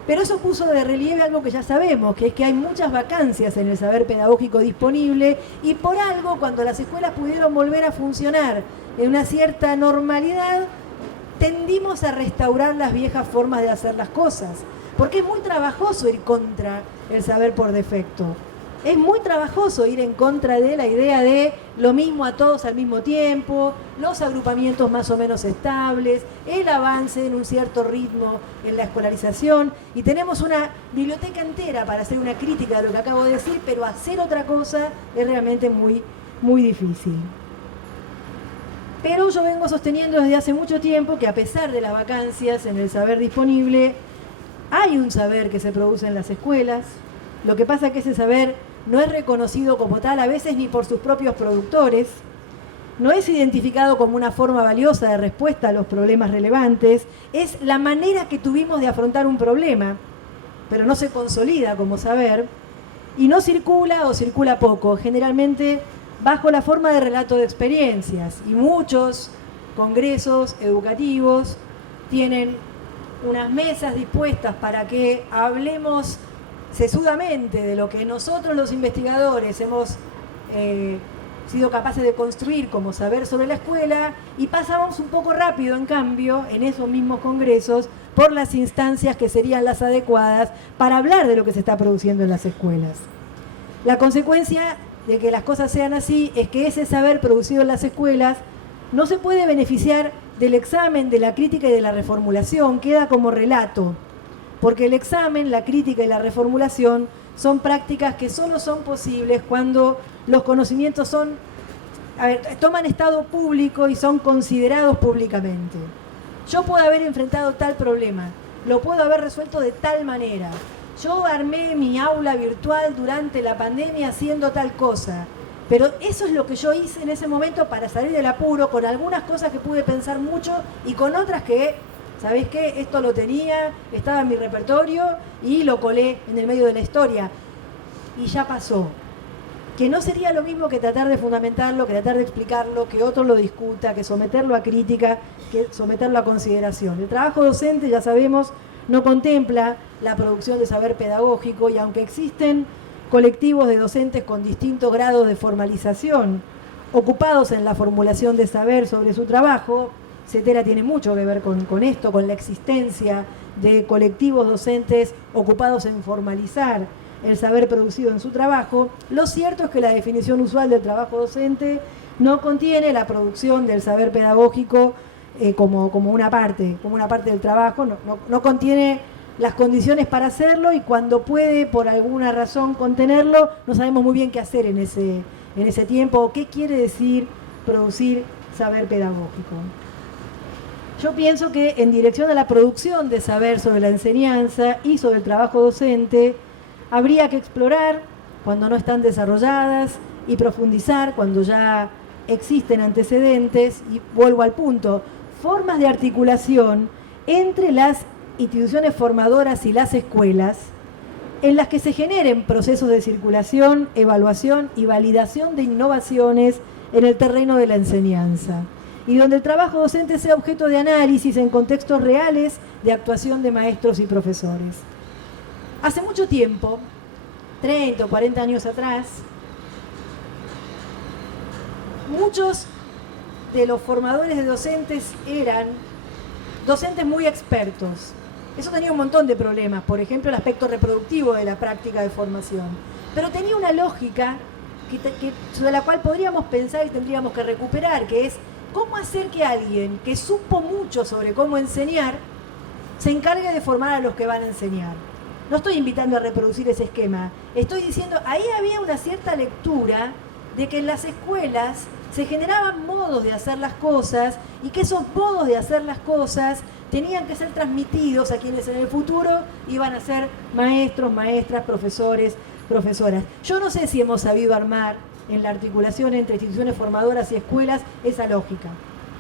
Pero eso puso de relieve algo que ya sabemos, que es que hay muchas vacancias en el saber pedagógico disponible y por algo, cuando las escuelas pudieron volver a funcionar en una cierta normalidad, tendimos a restaurar las viejas formas de hacer las cosas. Porque es muy trabajoso ir contra el saber por defecto. Es muy trabajoso ir en contra de la idea de lo mismo a todos al mismo tiempo, los agrupamientos más o menos estables, el avance en un cierto ritmo en la escolarización, y tenemos una biblioteca entera para hacer una crítica de lo que acabo de decir, pero hacer otra cosa es realmente muy, muy difícil. Pero yo vengo sosteniendo desde hace mucho tiempo que a pesar de las vacancias en el saber disponible, hay un saber que se produce en las escuelas. Lo que pasa es que ese saber no es reconocido como tal, a veces ni por sus propios productores, no es identificado como una forma valiosa de respuesta a los problemas relevantes, es la manera que tuvimos de afrontar un problema, pero no se consolida como saber, y no circula o circula poco, generalmente bajo la forma de relato de experiencias, y muchos congresos educativos tienen unas mesas dispuestas para que hablemos sesudamente de lo que nosotros los investigadores hemos sido capaces de construir como saber sobre la escuela, y pasamos un poco rápido, en cambio, en esos mismos congresos, por las instancias que serían las adecuadas para hablar de lo que se está produciendo en las escuelas. La consecuencia de que las cosas sean así es que ese saber producido en las escuelas no se puede beneficiar del examen, de la crítica y de la reformulación, queda como relato, porque el examen, la crítica y la reformulación son prácticas que solo son posibles cuando los conocimientos toman estado público y son considerados públicamente. Yo puedo haber enfrentado tal problema, lo puedo haber resuelto de tal manera. Yo armé mi aula virtual durante la pandemia haciendo tal cosa, pero eso es lo que yo hice en ese momento para salir del apuro, con algunas cosas que pude pensar mucho y con otras que, ¿sabés qué? Esto lo tenía, estaba en mi repertorio y lo colé en el medio de la historia. Y ya pasó. Que no sería lo mismo que tratar de fundamentarlo, que tratar de explicarlo, que otro lo discuta, que someterlo a crítica, que someterlo a consideración. El trabajo docente, ya sabemos, no contempla la producción de saber pedagógico, y aunque existen colectivos de docentes con distintos grados de formalización ocupados en la formulación de saber sobre su trabajo, CETERA tiene mucho que ver con esto, con la existencia de colectivos docentes ocupados en formalizar el saber producido en su trabajo. Lo cierto es que la definición usual del trabajo docente no contiene la producción del saber pedagógico como una parte del trabajo, no contiene las condiciones para hacerlo, y cuando puede por alguna razón contenerlo, no sabemos muy bien qué hacer en ese tiempo, o qué quiere decir producir saber pedagógico. Yo pienso que en dirección a la producción de saber sobre la enseñanza y sobre el trabajo docente, habría que explorar cuando no están desarrolladas y profundizar cuando ya existen antecedentes, y vuelvo al punto, formas de articulación entre las instituciones formadoras y las escuelas, en las que se generen procesos de circulación, evaluación y validación de innovaciones en el terreno de la enseñanza, y donde el trabajo docente sea objeto de análisis en contextos reales de actuación de maestros y profesores. Hace mucho tiempo, 30 o 40 años atrás, muchos de los formadores de docentes eran docentes muy expertos. Eso tenía un montón de problemas, por ejemplo, el aspecto reproductivo de la práctica de formación. Pero tenía una lógica sobre la cual podríamos pensar y tendríamos que recuperar, que es cómo hacer que alguien que supo mucho sobre cómo enseñar se encargue de formar a los que van a enseñar. No estoy invitando a reproducir ese esquema, estoy diciendo, ahí había una cierta lectura de que en las escuelas se generaban modos de hacer las cosas, y que esos modos de hacer las cosas tenían que ser transmitidos a quienes en el futuro iban a ser maestros, maestras, profesores, profesoras. Yo no sé si hemos sabido armar en la articulación entre instituciones formadoras y escuelas esa lógica,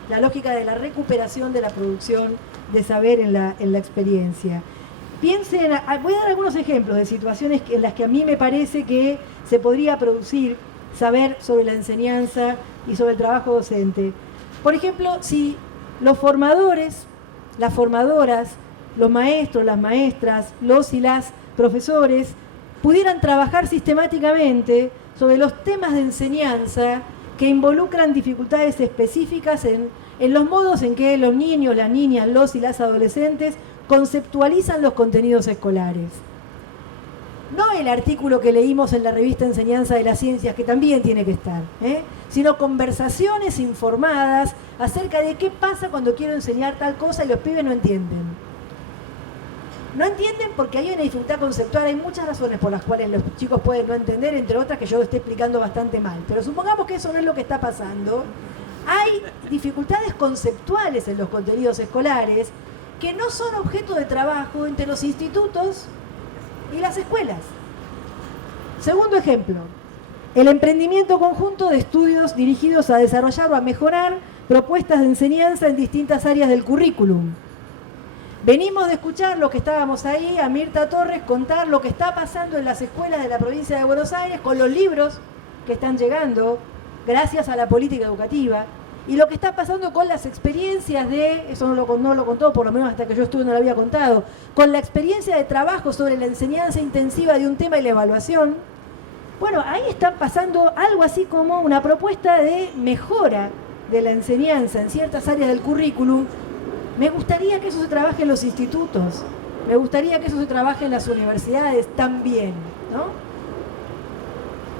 la lógica de la recuperación de la producción de saber en la experiencia. Piensen, voy a dar algunos ejemplos de situaciones en las que a mí me parece que se podría producir saber sobre la enseñanza y sobre el trabajo docente. Por ejemplo, si los formadores, las formadoras, los maestros, las maestras, los y las profesores pudieran trabajar sistemáticamente sobre los temas de enseñanza que involucran dificultades específicas en los modos en que los niños, las niñas, los y las adolescentes conceptualizan los contenidos escolares. no el artículo que leímos en la revista Enseñanza de las Ciencias, que también tiene que estar, sino conversaciones informadas acerca de qué pasa cuando quiero enseñar tal cosa y los pibes no entienden. No entienden porque hay una dificultad conceptual, hay muchas razones por las cuales los chicos pueden no entender, entre otras que yo lo estoy explicando bastante mal. Pero supongamos que eso no es lo que está pasando. Hay dificultades conceptuales en los contenidos escolares que no son objeto de trabajo entre los institutos y las escuelas. Segundo ejemplo, el emprendimiento conjunto de estudios dirigidos a desarrollar o a mejorar propuestas de enseñanza en distintas áreas del currículum. Venimos de escuchar lo que estábamos ahí, a Mirta Torres contar lo que está pasando en las escuelas de la provincia de Buenos Aires con los libros que están llegando gracias a la política educativa y lo que está pasando con las experiencias de, eso no lo contó, por lo menos hasta que yo estuve no lo había contado, con la experiencia de trabajo sobre la enseñanza intensiva de un tema y la evaluación. Bueno, ahí está pasando algo así como una propuesta de mejora de la enseñanza en ciertas áreas del currículum. Me gustaría que eso se trabaje en los institutos, me gustaría que eso se trabaje en las universidades también, ¿no?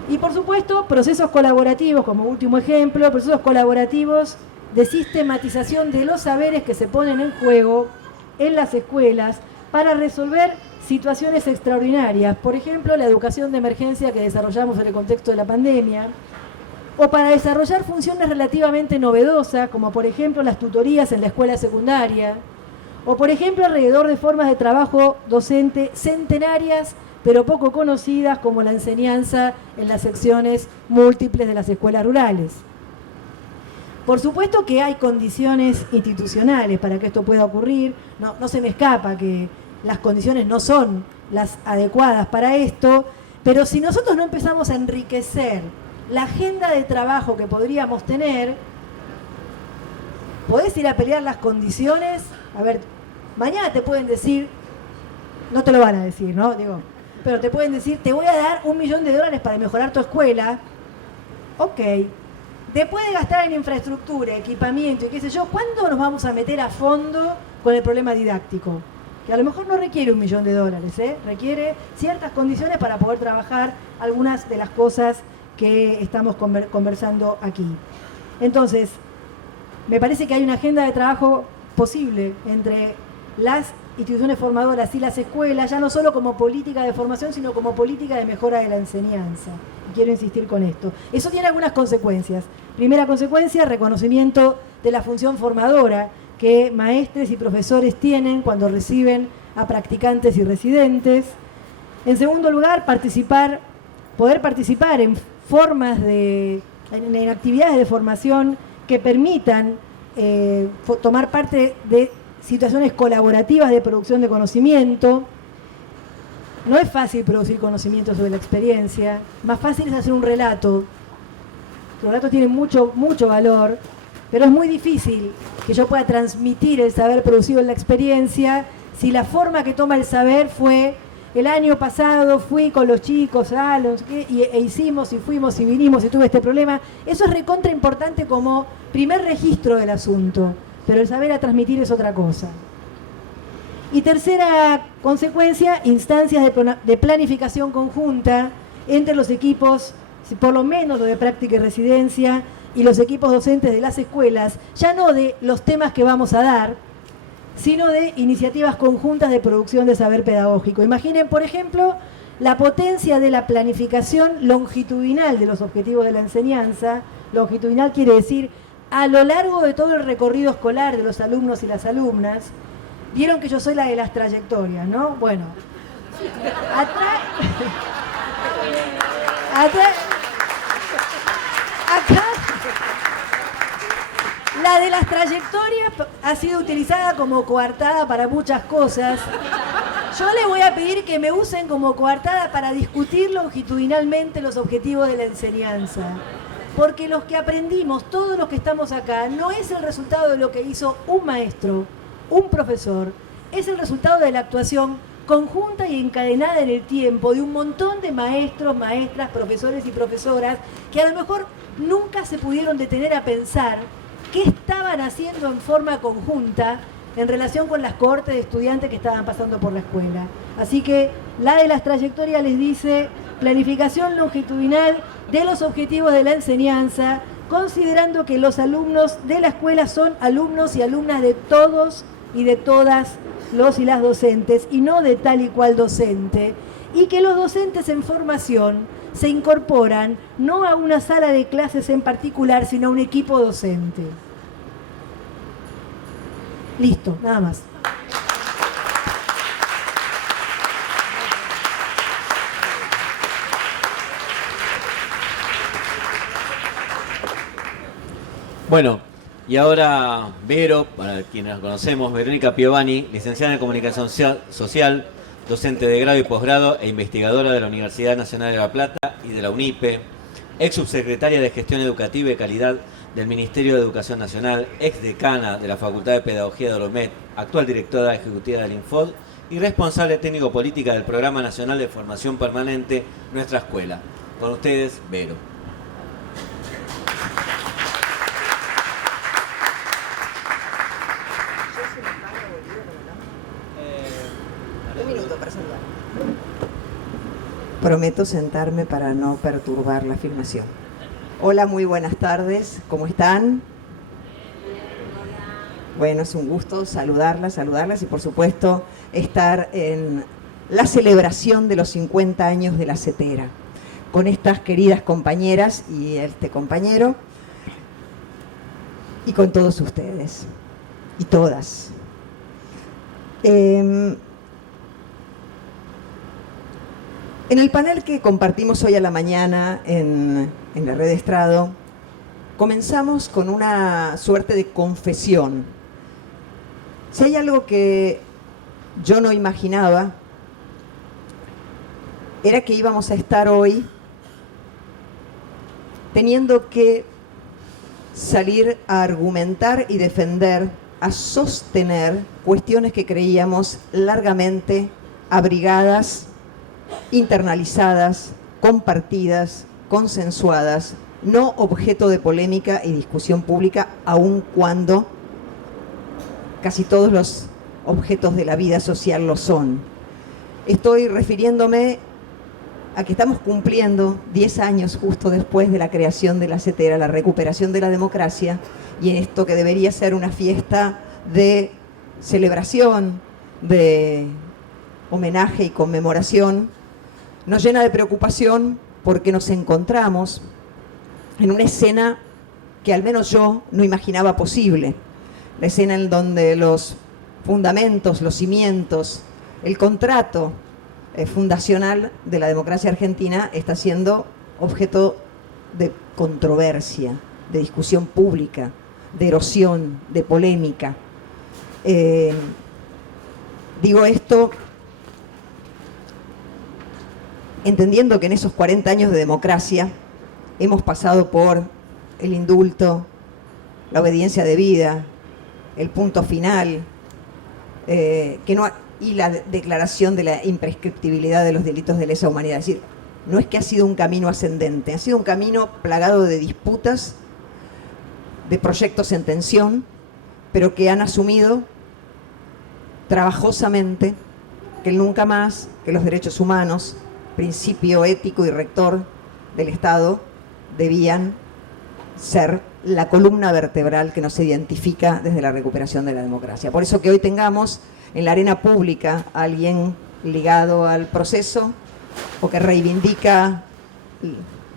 Y por supuesto, procesos colaborativos, como último ejemplo, procesos colaborativos de sistematización de los saberes que se ponen en juego en las escuelas para resolver situaciones extraordinarias, por ejemplo, la educación de emergencia que desarrollamos en el contexto de la pandemia, o para desarrollar funciones relativamente novedosas, como por ejemplo las tutorías en la escuela secundaria, o por ejemplo alrededor de formas de trabajo docente centenarias, pero poco conocidas, como la enseñanza en las secciones múltiples de las escuelas rurales. Por supuesto que hay condiciones institucionales para que esto pueda ocurrir, no se me escapa que las condiciones no son las adecuadas para esto, pero si nosotros no empezamos a enriquecer la agenda de trabajo que podríamos tener, podés ir a pelear las condiciones. A ver, mañana te pueden decir, no te lo van a decir, ¿no? Digo, pero te pueden decir, te voy a dar $1.000.000 para mejorar tu escuela. Ok. Después de gastar en infraestructura, equipamiento y qué sé yo, ¿cuándo nos vamos a meter a fondo con el problema didáctico? Que a lo mejor no requiere $1.000.000, requiere ciertas condiciones para poder trabajar algunas de las cosas que estamos conversando aquí. Entonces, me parece que hay una agenda de trabajo posible entre las instituciones formadoras y las escuelas, ya no solo como política de formación, sino como política de mejora de la enseñanza. Y quiero insistir con esto. Eso tiene algunas consecuencias. Primera consecuencia, reconocimiento de la función formadora que maestres y profesores tienen cuando reciben a practicantes y residentes. En segundo lugar, poder participar en formas en actividades de formación que permitan tomar parte de situaciones colaborativas de producción de conocimiento. No es fácil producir conocimiento sobre la experiencia, más fácil es hacer un relato. El relato tiene mucho valor, pero es muy difícil que yo pueda transmitir el saber producido en la experiencia si la forma que toma el saber fue: el año pasado fui con los chicos e hicimos y fuimos y vinimos y tuve este problema. Eso es recontra importante como primer registro del asunto, pero el saber a transmitir es otra cosa. Y tercera consecuencia, instancias de planificación conjunta entre los equipos, por lo menos lo de práctica y residencia, y los equipos docentes de las escuelas, ya no de los temas que vamos a dar, sino de iniciativas conjuntas de producción de saber pedagógico. Imaginen, por ejemplo, la potencia de la planificación longitudinal de los objetivos de la enseñanza. Longitudinal quiere decir a lo largo de todo el recorrido escolar de los alumnos y las alumnas. Vieron que yo soy la de las trayectorias, ¿no? Bueno, acá la de las trayectorias ha sido utilizada como coartada para muchas cosas. Yo les voy a pedir que me usen como coartada para discutir longitudinalmente los objetivos de la enseñanza. Porque los que aprendimos, todos los que estamos acá, no es el resultado de lo que hizo un maestro, un profesor, es el resultado de la actuación conjunta y encadenada en el tiempo de un montón de maestros, maestras, profesores y profesoras que a lo mejor nunca se pudieron detener a pensar qué estaban haciendo en forma conjunta en relación con las cohortes de estudiantes que estaban pasando por la escuela. Así que La de las trayectorias les dice planificación longitudinal de los objetivos de la enseñanza, considerando que los alumnos de la escuela son alumnos y alumnas de todos y de todas los y las docentes, y no de tal y cual docente, y que los docentes en formación se incorporan no a una sala de clases en particular, sino a un equipo docente. Listo, nada más. Bueno, y ahora Vero, para quienes la conocemos, Verónica Piovani, licenciada en Comunicación Social, docente de grado y posgrado e investigadora de la Universidad Nacional de La Plata y de la UNIPE, ex subsecretaria de Gestión Educativa y Calidad del Ministerio de Educación Nacional, ex decana de la Facultad de Pedagogía de Olomet, actual directora ejecutiva del Infod y responsable técnico-política del Programa Nacional de Formación Permanente Nuestra Escuela. Con ustedes, Vero. Un minuto para saludar. Prometo sentarme para no perturbar la filmación. Hola, muy buenas tardes. ¿Cómo están? Bueno, es un gusto saludarlas y por supuesto estar en la celebración de los 50 años de la CETERA con estas queridas compañeras y este compañero y con todos ustedes y todas. En el panel que compartimos hoy a la mañana en la red Estrado, comenzamos con una suerte de confesión. Si hay algo que yo no imaginaba, era que íbamos a estar hoy teniendo que salir a argumentar y defender, a sostener cuestiones que creíamos largamente abrigadas, internalizadas, compartidas, consensuadas, no objeto de polémica y discusión pública, aun cuando casi todos los objetos de la vida social lo son. Estoy refiriéndome a que estamos cumpliendo 10 años justo después de la creación de la CETERA, la recuperación de la democracia, y en esto que debería ser una fiesta de celebración, de homenaje y conmemoración, nos llena de preocupación porque nos encontramos en una escena que al menos yo no imaginaba posible. La escena en donde los fundamentos, los cimientos, el contrato fundacional de la democracia argentina está siendo objeto de controversia, de discusión pública, de erosión, de polémica. Digo esto entendiendo que en esos 40 años de democracia hemos pasado por el indulto, la obediencia debida, el punto final, y la declaración de la imprescriptibilidad de los delitos de lesa humanidad. Es decir, no es que ha sido un camino ascendente, ha sido un camino plagado de disputas, de proyectos en tensión, pero que han asumido trabajosamente que el nunca más, que los derechos humanos, principio ético y rector del Estado, debían ser la columna vertebral que nos identifica desde la recuperación de la democracia. Por eso que hoy tengamos en la arena pública a alguien ligado al proceso o que reivindica,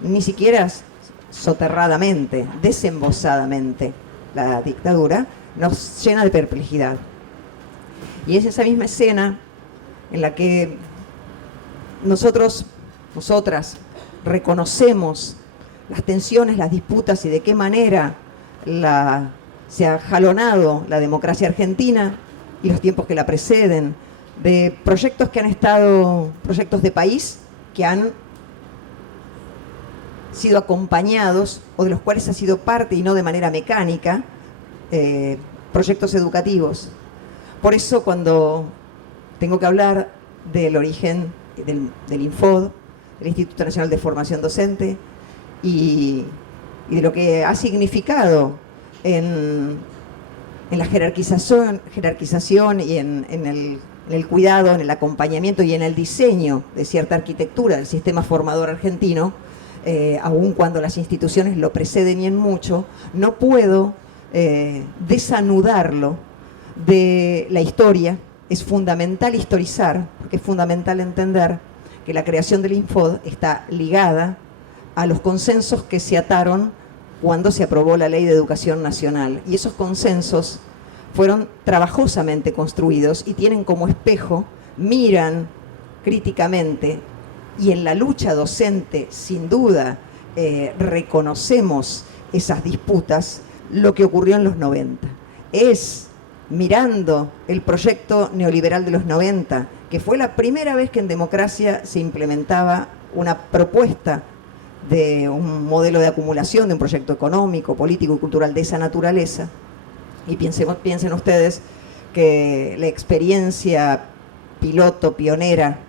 ni siquiera soterradamente, desembosadamente, la dictadura, nos llena de perplejidad. Y es esa misma escena en la que nosotras, reconocemos las tensiones, las disputas y de qué manera se ha jalonado la democracia argentina y los tiempos que la preceden, de proyectos que han estado, proyectos de país que han sido acompañados o de los cuales ha sido parte y no de manera mecánica, proyectos educativos. Por eso cuando tengo que hablar del origen del Infod, del Instituto Nacional de Formación Docente, y de lo que ha significado en la jerarquización y en el en el cuidado, en el acompañamiento y en el diseño de cierta arquitectura del sistema formador argentino, aun cuando las instituciones lo preceden y en mucho, no puedo desanudarlo de la historia. Es fundamental historizar, porque es fundamental entender que la creación del Infod está ligada a los consensos que se ataron cuando se aprobó la Ley de Educación Nacional. Y esos consensos fueron trabajosamente construidos y tienen como espejo, miran críticamente, y en la lucha docente, sin duda, reconocemos esas disputas, lo que ocurrió en los 90. Es mirando el proyecto neoliberal de los 90, que fue la primera vez que en democracia se implementaba una propuesta de un modelo de acumulación, de un proyecto económico, político y cultural de esa naturaleza. Y piensen ustedes que la experiencia piloto, pionera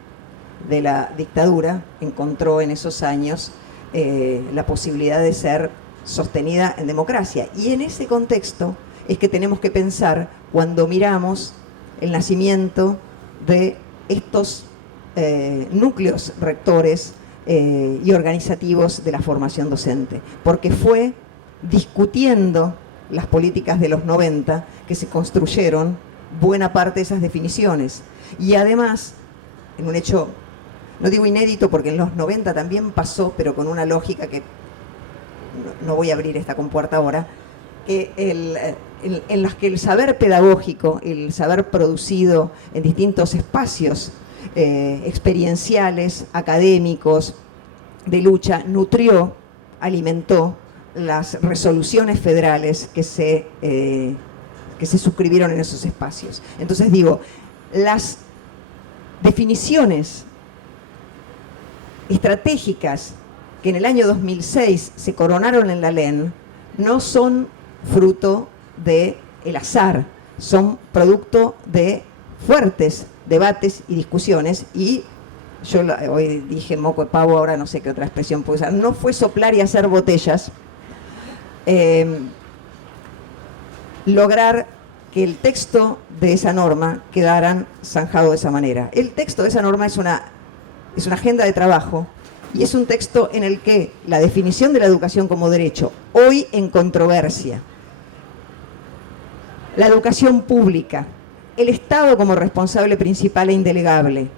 de la dictadura encontró en esos años la posibilidad de ser sostenida en democracia. Y en ese contexto es que tenemos que pensar cuando miramos el nacimiento de estos núcleos rectores y organizativos de la formación docente, porque fue discutiendo las políticas de los 90 que se construyeron buena parte de esas definiciones. Y además, en un hecho, no digo inédito porque en los 90 también pasó, pero con una lógica que no voy a abrir esta compuerta ahora, en las que el saber pedagógico, el saber producido en distintos espacios experienciales, académicos, de lucha, nutrió, alimentó las resoluciones federales que se suscribieron en esos espacios. Entonces digo, las definiciones estratégicas que en el año 2006 se coronaron en la LEN no son fruto del azar, son producto de fuertes debates y discusiones, y yo hoy dije moco de pavo, ahora no sé qué otra expresión puedo usar, no fue soplar y hacer botellas, lograr que el texto de esa norma quedara zanjado de esa manera. El texto de esa norma es una agenda de trabajo y es un texto en el que la definición de la educación como derecho, hoy en controversia, la educación pública, el Estado como responsable principal e indelegable,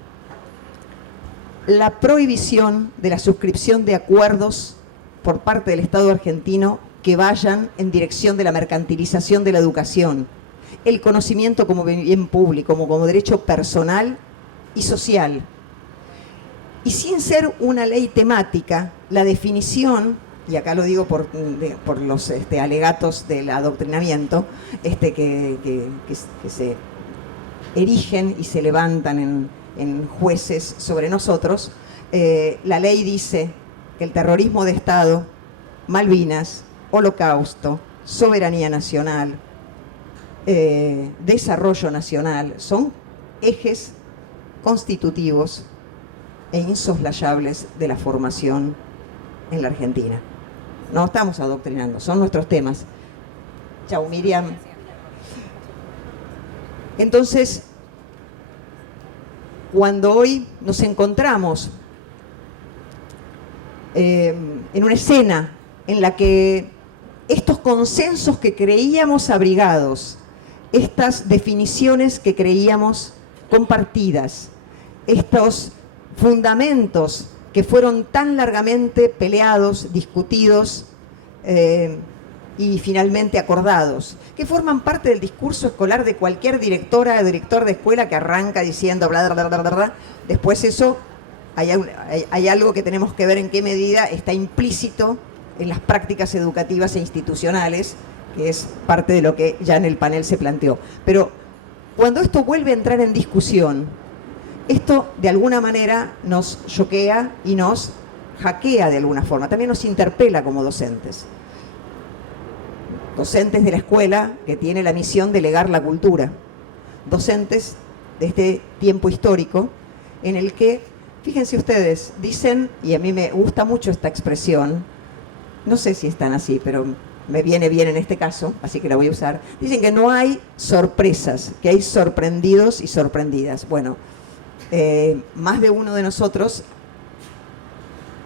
la prohibición de la suscripción de acuerdos por parte del Estado argentino que vayan en dirección de la mercantilización de la educación, el conocimiento como bien público, como derecho personal y social. Y sin ser una ley temática, la definición, y acá lo digo por los alegatos del adoctrinamiento, que se erigen y se levantan en jueces sobre nosotros, la ley dice que el terrorismo de Estado, Malvinas, Holocausto, soberanía nacional, desarrollo nacional, son ejes constitutivos e insoslayables de la formación en la Argentina. No estamos adoctrinando, son nuestros temas. Chau, Miriam. Entonces, cuando hoy nos encontramos en una escena en la que estos consensos que creíamos abrigados, estas definiciones que creíamos compartidas, estos fundamentos que fueron tan largamente peleados, discutidos y finalmente acordados, que forman parte del discurso escolar de cualquier directora o director de escuela que arranca diciendo bla, bla, bla, bla, bla. Después eso, hay algo que tenemos que ver en qué medida está implícito en las prácticas educativas e institucionales, que es parte de lo que ya en el panel se planteó. Pero cuando esto vuelve a entrar en discusión, esto de alguna manera nos choquea y nos hackea de alguna forma, también nos interpela como docentes. Docentes de la escuela que tiene la misión de legar la cultura. Docentes de este tiempo histórico en el que, fíjense ustedes, dicen, y a mí me gusta mucho esta expresión, no sé si están así, pero me viene bien en este caso, así que la voy a usar. Dicen que no hay sorpresas, que hay sorprendidos y sorprendidas. Bueno, más de uno de nosotros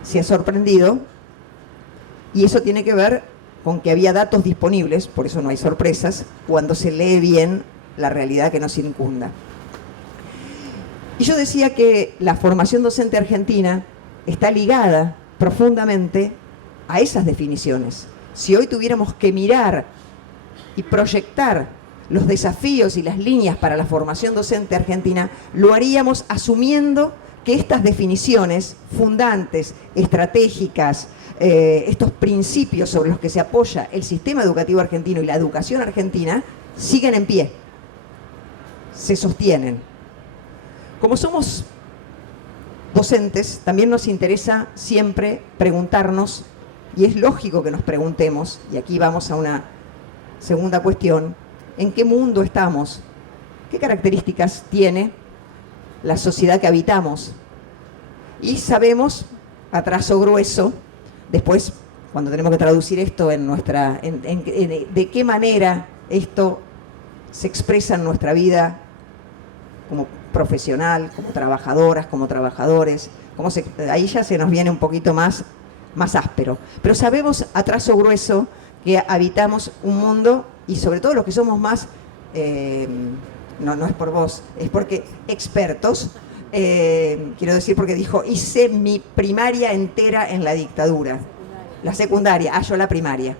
se ha sorprendido, y eso tiene que ver con que había datos disponibles, por eso no hay sorpresas, cuando se lee bien la realidad que nos circunda. Y yo decía que la formación docente argentina está ligada profundamente a esas definiciones. Si hoy tuviéramos que mirar y proyectar los desafíos y las líneas para la formación docente argentina, lo haríamos asumiendo que estas definiciones fundantes, estratégicas, estos principios sobre los que se apoya el sistema educativo argentino y la educación argentina, siguen en pie, se sostienen. Como somos docentes, también nos interesa siempre preguntarnos, y es lógico que nos preguntemos, y aquí vamos a una segunda cuestión, ¿en qué mundo estamos? ¿Qué características tiene la sociedad que habitamos? Y sabemos, a trazo grueso, después, cuando tenemos que traducir esto en de qué manera esto se expresa en nuestra vida como profesional, como trabajadoras, como trabajadores, ahí ya se nos viene un poquito más áspero. Pero sabemos a trazo grueso que habitamos un mundo, y sobre todo los que somos más, no es por vos, es porque expertos, quiero decir porque dijo, hice mi primaria entera en la dictadura, la secundaria, yo la primaria.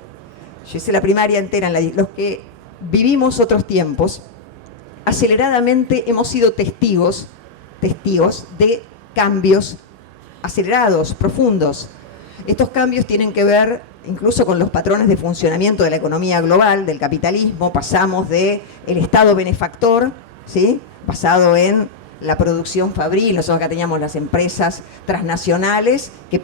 Yo hice la primaria entera en la dictadura. Los que vivimos otros tiempos, aceleradamente hemos sido testigos de cambios acelerados, profundos. Estos cambios tienen que ver incluso con los patrones de funcionamiento de la economía global, del capitalismo. Pasamos del Estado benefactor, ¿sí?, basado en la producción fabril. Nosotros acá teníamos las empresas transnacionales que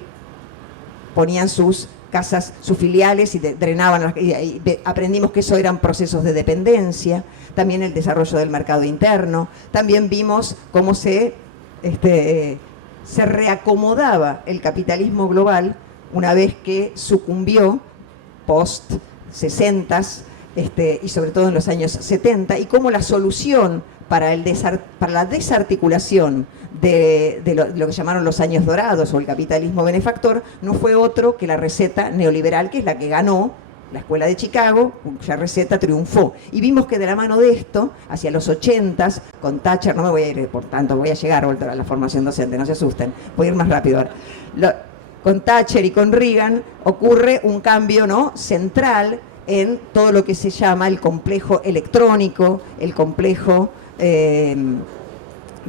ponían sus casas, sus filiales, y drenaban, y aprendimos que eso eran procesos de dependencia. También el desarrollo del mercado interno. También vimos cómo se reacomodaba el capitalismo global una vez que sucumbió post 60s, y sobre todo en los años 70, y cómo la solución para la desarticulación de lo que llamaron los años dorados o el capitalismo benefactor no fue otro que la receta neoliberal, que es la que ganó la Escuela de Chicago, cuya receta triunfó. Y vimos que de la mano de esto, hacia los 80s, con Thatcher, no me voy a ir, por tanto voy a llegar a la formación docente, no se asusten, voy a ir más rápido ahora. Con Thatcher y con Reagan ocurre un cambio, ¿no?, central en todo lo que se llama el complejo electrónico, el complejo de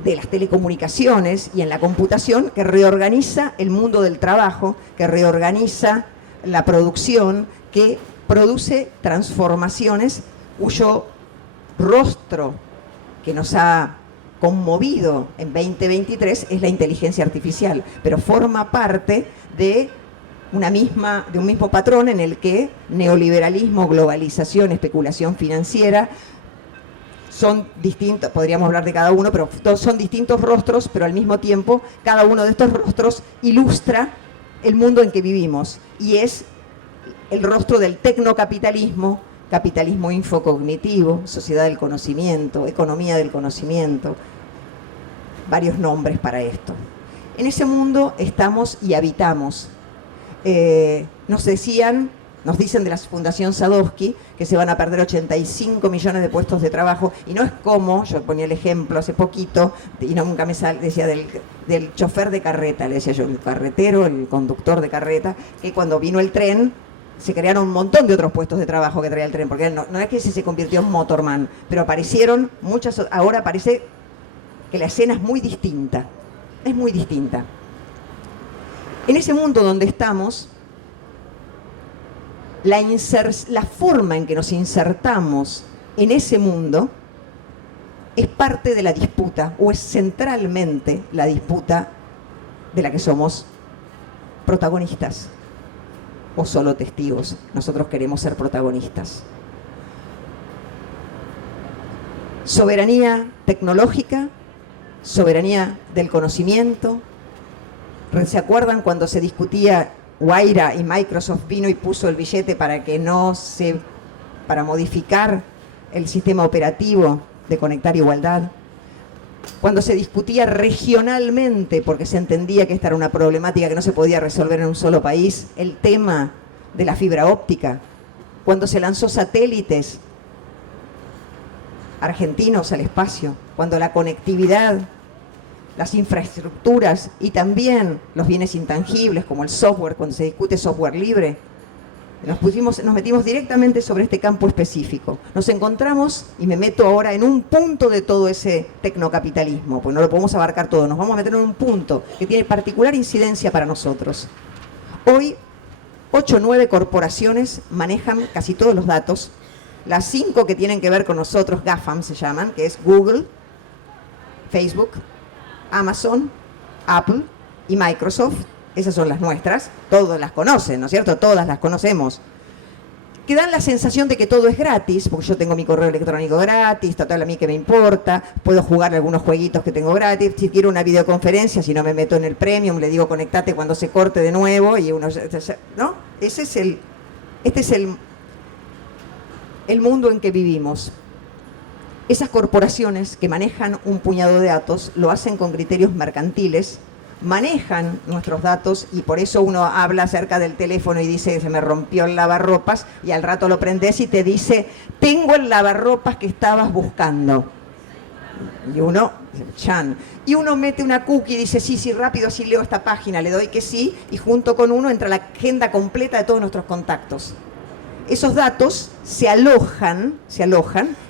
las telecomunicaciones y en la computación, que reorganiza el mundo del trabajo, que reorganiza la producción, que produce transformaciones cuyo rostro que nos ha conmovido en 2023 es la inteligencia artificial, pero forma parte de un mismo patrón en el que neoliberalismo, globalización, especulación financiera son distintos, podríamos hablar de cada uno, pero son distintos rostros, pero al mismo tiempo cada uno de estos rostros ilustra el mundo en que vivimos, y es el rostro del tecnocapitalismo, capitalismo infocognitivo, sociedad del conocimiento, economía del conocimiento, varios nombres para esto. En ese mundo estamos y habitamos. Nos dicen de la Fundación Sadowski que se van a perder 85 millones de puestos de trabajo, y no es como, yo ponía el ejemplo hace poquito, y nunca me decía del chofer de carreta, le decía yo, el carretero, el conductor de carreta, que cuando vino el tren se crearon un montón de otros puestos de trabajo que traía el tren, porque no es que se convirtió en motorman, pero aparecieron muchas, ahora parece que la escena es muy distinta, En ese mundo donde estamos, la forma en que nos insertamos en ese mundo es parte de la disputa, o es centralmente la disputa de la que somos protagonistas o solo testigos. Nosotros queremos ser protagonistas. Soberanía tecnológica, soberanía del conocimiento. ¿Se acuerdan cuando se discutía Guaira y Microsoft vino y puso el billete para modificar el sistema operativo de Conectar Igualdad, cuando se discutía regionalmente, porque se entendía que esta era una problemática que no se podía resolver en un solo país, el tema de la fibra óptica, cuando se lanzó satélites argentinos al espacio, cuando la conectividad, las infraestructuras y también los bienes intangibles como el software, cuando se discute software libre, nos metimos directamente sobre este campo específico. Nos encontramos, y me meto ahora en un punto de todo ese tecnocapitalismo, porque no lo podemos abarcar todo, nos vamos a meter en un punto que tiene particular incidencia para nosotros. Hoy, 8 o 9 corporaciones manejan casi todos los datos. Las 5 que tienen que ver con nosotros, GAFAM se llaman, que es Google, Facebook, Amazon, Apple y Microsoft. Esas son las nuestras, todos las conocen, ¿no es cierto? Todas las conocemos. Que dan la sensación de que todo es gratis, porque yo tengo mi correo electrónico gratis, total a mí que me importa, puedo jugar algunos jueguitos que tengo gratis, si quiero una videoconferencia, si no me meto en el premium, le digo conectate cuando se corte de nuevo, y uno, ¿no? Este es el mundo en que vivimos. Esas corporaciones que manejan un puñado de datos lo hacen con criterios mercantiles, manejan nuestros datos y por eso uno habla acerca del teléfono y dice se me rompió el lavarropas y al rato lo prendes y te dice tengo el lavarropas que estabas buscando. Y uno, chan. Y uno mete una cookie y dice sí, rápido, así leo esta página, le doy que sí y junto con uno entra la agenda completa de todos nuestros contactos. Esos datos se alojan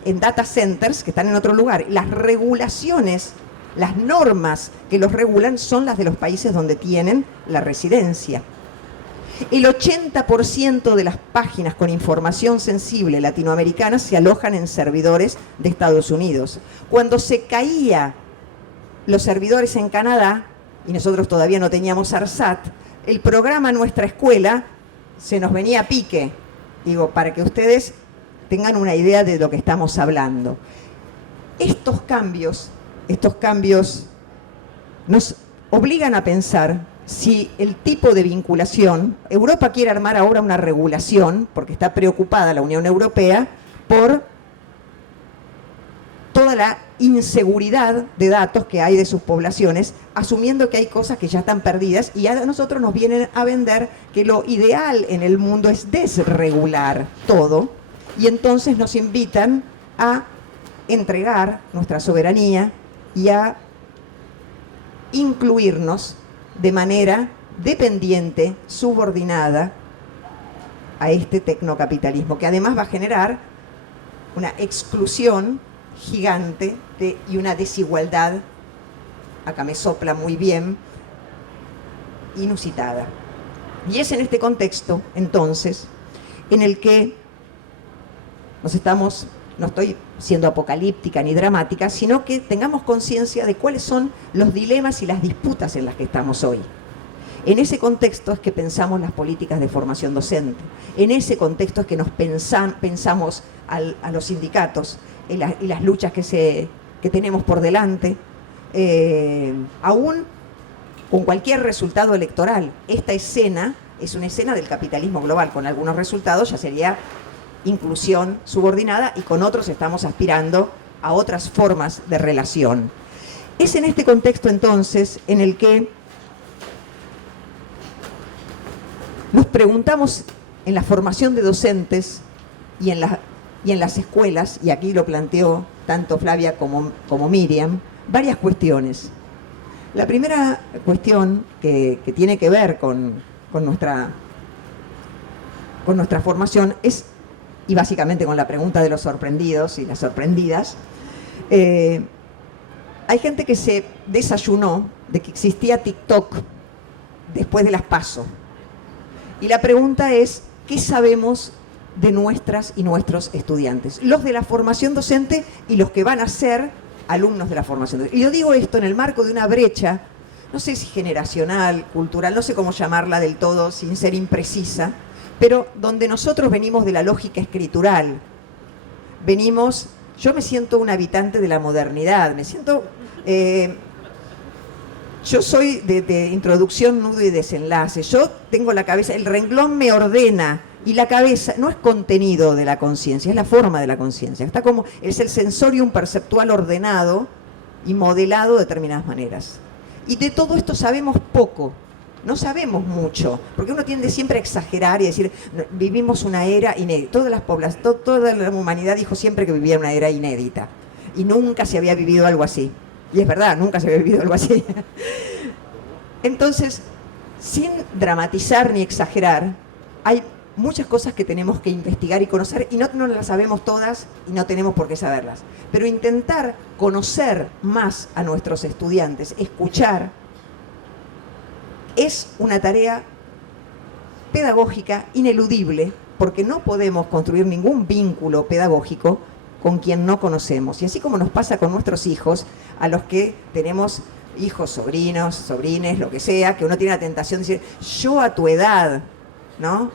en data centers que están en otro lugar. Las regulaciones, las normas que los regulan son las de los países donde tienen la residencia. El 80% de las páginas con información sensible latinoamericanas se alojan en servidores de Estados Unidos. Cuando se caía los servidores en Canadá, y nosotros todavía no teníamos ARSAT, el programa Nuestra Escuela se nos venía a pique. Digo, para que ustedes tengan una idea de lo que estamos hablando. Estos cambios nos obligan a pensar si el tipo de vinculación, Europa quiere armar ahora una regulación, porque está preocupada la Unión Europea por toda la inseguridad de datos que hay de sus poblaciones, asumiendo que hay cosas que ya están perdidas y a nosotros nos vienen a vender que lo ideal en el mundo es desregular todo y entonces nos invitan a entregar nuestra soberanía y a incluirnos de manera dependiente, subordinada a este tecnocapitalismo, que además va a generar una exclusión gigante y una desigualdad, acá me sopla muy bien, inusitada. Y es en este contexto, entonces, en el que no estoy siendo apocalíptica ni dramática, sino que tengamos conciencia de cuáles son los dilemas y las disputas en las que estamos hoy. En ese contexto es que pensamos las políticas de formación docente. En ese contexto es que nos pensamos a los sindicatos y las luchas que tenemos por delante, aún con cualquier resultado electoral. Esta escena es una escena del capitalismo global, con algunos resultados ya sería inclusión subordinada y con otros estamos aspirando a otras formas de relación. Es en este contexto entonces en el que nos preguntamos en la formación de docentes y en las escuelas, y aquí lo planteó tanto Flavia como Miriam, varias cuestiones. La primera cuestión que tiene que ver con nuestra formación es, y básicamente con la pregunta de los sorprendidos y las sorprendidas, hay gente que se desayunó de que existía TikTok después de las PASO. Y la pregunta es, ¿qué sabemos de nuestras y nuestros estudiantes? Los de la formación docente y los que van a ser alumnos de la formación docente. Y yo digo esto en el marco de una brecha, no sé si generacional, cultural, no sé cómo llamarla del todo sin ser imprecisa, pero donde nosotros venimos de la lógica escritural. Yo me siento un habitante de la modernidad, me siento Yo soy de introducción, nudo y desenlace. Yo tengo la cabeza, el renglón me ordena y la cabeza no es contenido de la conciencia, es la forma de la conciencia. Está como, es el sensorium perceptual ordenado y modelado de determinadas maneras. Y de todo esto sabemos poco, no sabemos mucho, porque uno tiende siempre a exagerar y decir, vivimos una era inédita. Toda la humanidad dijo siempre que vivía una era inédita y nunca se había vivido algo así. Y es verdad, nunca se había vivido algo así. Entonces, sin dramatizar ni exagerar, hay muchas cosas que tenemos que investigar y conocer y no las sabemos todas y no tenemos por qué saberlas. Pero intentar conocer más a nuestros estudiantes, escuchar, es una tarea pedagógica ineludible, porque no podemos construir ningún vínculo pedagógico con quien no conocemos. Y así como nos pasa con nuestros hijos, a los que tenemos hijos, sobrinos, sobrines, lo que sea, que uno tiene la tentación de decir, yo a tu edad, ¿no?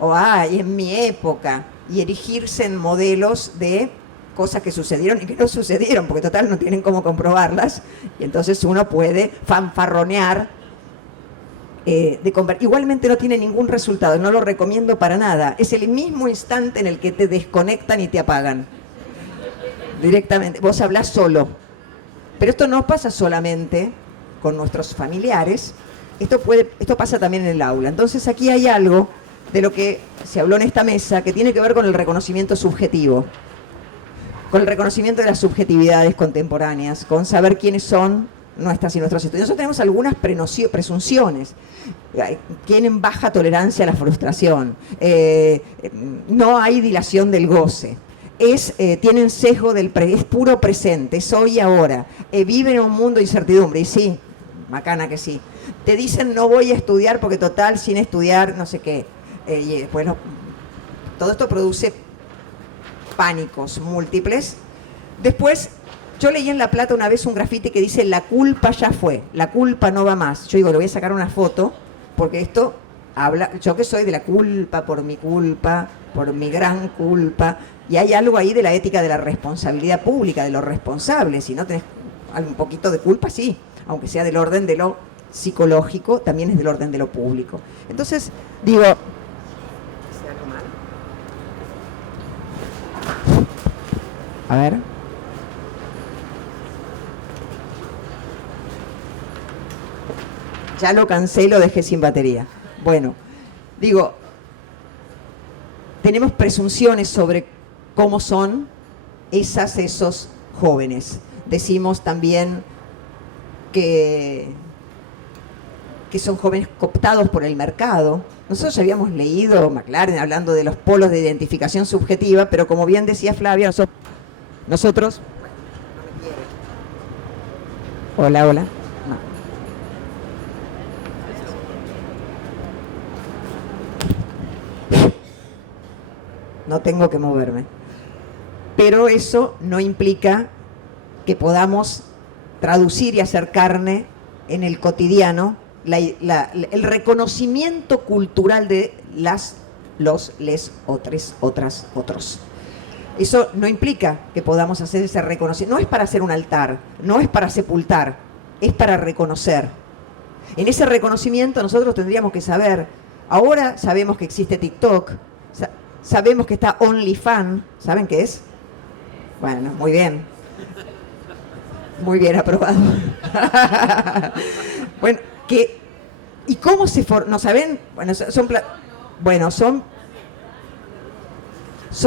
O ay, en mi época, y erigirse en modelos de cosas que sucedieron y que no sucedieron, porque total no tienen cómo comprobarlas, y entonces uno puede fanfarronear. Igualmente no tiene ningún resultado, no lo recomiendo para nada. Es el mismo instante en el que te desconectan y te apagan. Directamente, vos hablás solo. Pero esto no pasa solamente con nuestros familiares, esto pasa también en el aula. Entonces aquí hay algo de lo que se habló en esta mesa que tiene que ver con el reconocimiento subjetivo, con el reconocimiento de las subjetividades contemporáneas, con saber quiénes son nuestras y nuestros estudiantes. Nosotros tenemos algunas presunciones. Tienen baja tolerancia a la frustración, no hay dilación del goce, tienen sesgo es puro presente, es hoy y ahora, viven en un mundo de incertidumbre, y sí, macana que sí. Te dicen no voy a estudiar porque total sin estudiar no sé qué, y después todo esto produce pánicos múltiples. Después, yo leí en La Plata una vez un grafiti que dice la culpa ya fue, la culpa no va más. Yo digo, le voy a sacar una foto porque esto habla, yo que soy de la culpa, por mi gran culpa, y hay algo ahí de la ética de la responsabilidad pública, de los responsables. Si no tenés un poquito de culpa, sí, aunque sea del orden de lo psicológico, también es del orden de lo público. Entonces, digo, ¿hice algo mal? A ver. Ya lo cansé, lo dejé sin batería. Bueno, digo, tenemos presunciones sobre cómo son esos jóvenes. Decimos también que son jóvenes cooptados por el mercado. Nosotros ya habíamos leído McLaren hablando de los polos de identificación subjetiva, pero como bien decía Flavia, nosotros... Hola. No tengo que moverme. Pero eso no implica que podamos traducir y hacer carne en el cotidiano el reconocimiento cultural de les, otros. Eso no implica que podamos hacer ese reconocimiento. No es para hacer un altar, no es para sepultar, es para reconocer. En ese reconocimiento nosotros tendríamos que saber, ahora sabemos que existe TikTok, sabemos que está OnlyFans, ¿saben qué es? Bueno, muy bien. Muy bien, aprobado. Bueno, ¿y cómo se ¿no saben? Bueno, son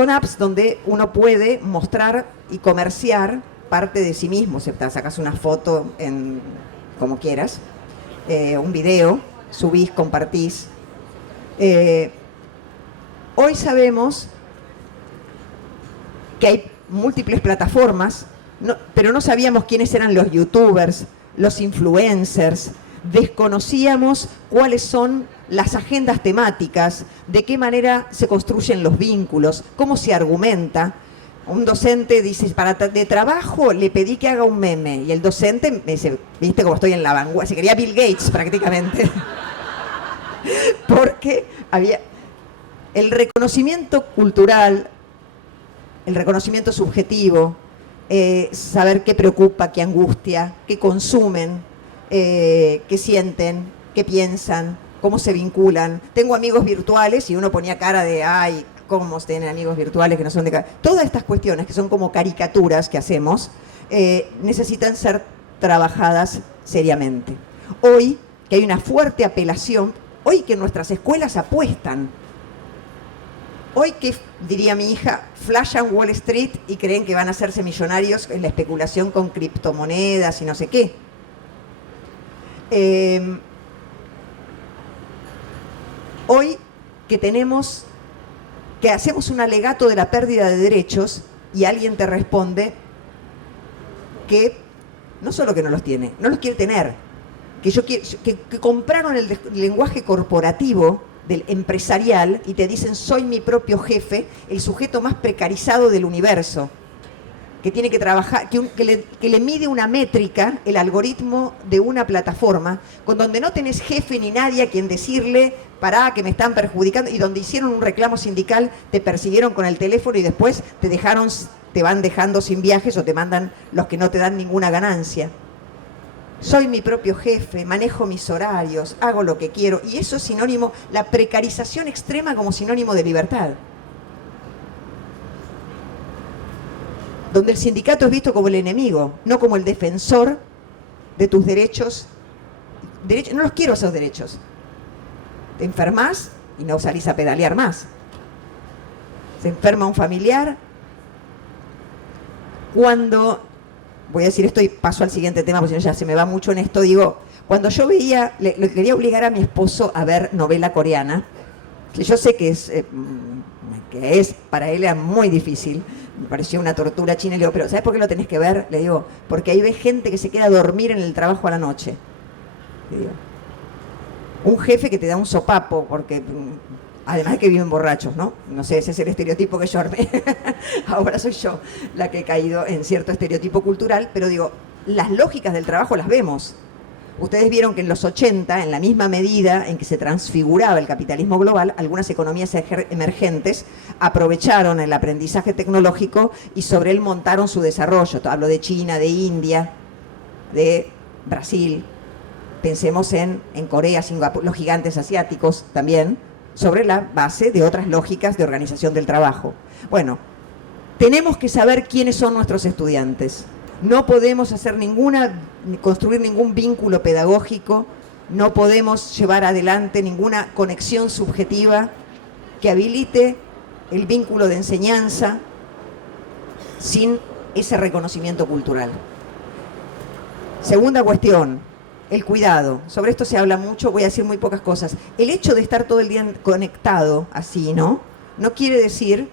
apps donde uno puede mostrar y comerciar parte de sí mismo. Sacas una foto como quieras, un video, subís, compartís. Hoy sabemos que hay múltiples plataformas, pero no sabíamos quiénes eran los youtubers, los influencers, desconocíamos cuáles son las agendas temáticas, de qué manera se construyen los vínculos, cómo se argumenta. Un docente dice, de trabajo le pedí que haga un meme, y el docente me dice, viste cómo estoy en la vanguardia, se quería Bill Gates prácticamente, porque había el reconocimiento cultural, el reconocimiento subjetivo, saber qué preocupa, qué angustia, qué consumen, qué sienten, qué piensan, cómo se vinculan. Tengo amigos virtuales y uno ponía cara de, ay, cómo tienen amigos virtuales que no son de cara. Todas estas cuestiones que son como caricaturas que hacemos, necesitan ser trabajadas seriamente. Hoy, que hay una fuerte apelación, hoy que nuestras escuelas apuestan, hoy que, diría mi hija, flashan Wall Street y creen que van a hacerse millonarios en la especulación con criptomonedas y no sé qué. Hoy que hacemos un alegato de la pérdida de derechos y alguien te responde que no solo que no los tiene, no los quiere tener, que compraron el lenguaje corporativo del empresarial y te dicen soy mi propio jefe, el sujeto más precarizado del universo, que tiene que trabajar, que le mide una métrica, el algoritmo de una plataforma, con donde no tenés jefe ni nadie a quien decirle, pará, que me están perjudicando, y donde hicieron un reclamo sindical, te persiguieron con el teléfono y después te van dejando sin viajes o te mandan los que no te dan ninguna ganancia. Soy mi propio jefe, manejo mis horarios, hago lo que quiero, y eso es sinónimo, la precarización extrema como sinónimo de libertad. Donde el sindicato es visto como el enemigo, no como el defensor de tus derechos. No los quiero esos derechos. Te enfermas y no salís a pedalear más. Se enferma un familiar. Cuando, voy a decir esto y paso al siguiente tema, porque si no ya se me va mucho en esto, digo, cuando yo veía, le quería obligar a mi esposo a ver novela coreana, que yo sé que es para él era muy difícil, me pareció una tortura china, y le digo, pero ¿sabes por qué lo tenés que ver? Le digo, porque ahí ves gente que se queda a dormir en el trabajo a la noche. Le digo, un jefe que te da un sopapo, porque además de que viven borrachos, ¿no? No sé, ese es el estereotipo que yo armé. Ahora soy yo la que he caído en cierto estereotipo cultural, pero digo, las lógicas del trabajo las vemos. Ustedes vieron que en los 80, en la misma medida en que se transfiguraba el capitalismo global, algunas economías emergentes aprovecharon el aprendizaje tecnológico y sobre él montaron su desarrollo. Hablo de China, de India, de Brasil. Pensemos en Corea, Singapur, los gigantes asiáticos también, sobre la base de otras lógicas de organización del trabajo. Bueno, tenemos que saber quiénes son nuestros estudiantes. No podemos construir ningún vínculo pedagógico, no podemos llevar adelante ninguna conexión subjetiva que habilite el vínculo de enseñanza sin ese reconocimiento cultural. Segunda cuestión, el cuidado. Sobre esto se habla mucho, voy a decir muy pocas cosas. El hecho de estar todo el día conectado así, ¿no? No quiere decir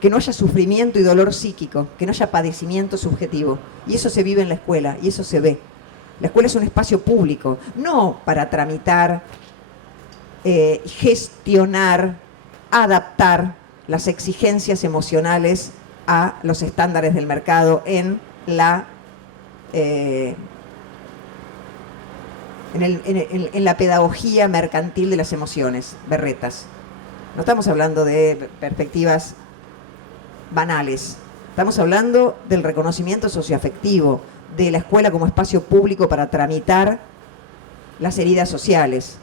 que no haya sufrimiento y dolor psíquico, que no haya padecimiento subjetivo. Y eso se vive en la escuela, y eso se ve. La escuela es un espacio público, no para tramitar, gestionar, adaptar las exigencias emocionales a los estándares del mercado en la pedagogía mercantil de las emociones, berretas. No estamos hablando de perspectivas banales. Estamos hablando del reconocimiento socioafectivo, de la escuela como espacio público para tramitar las heridas sociales.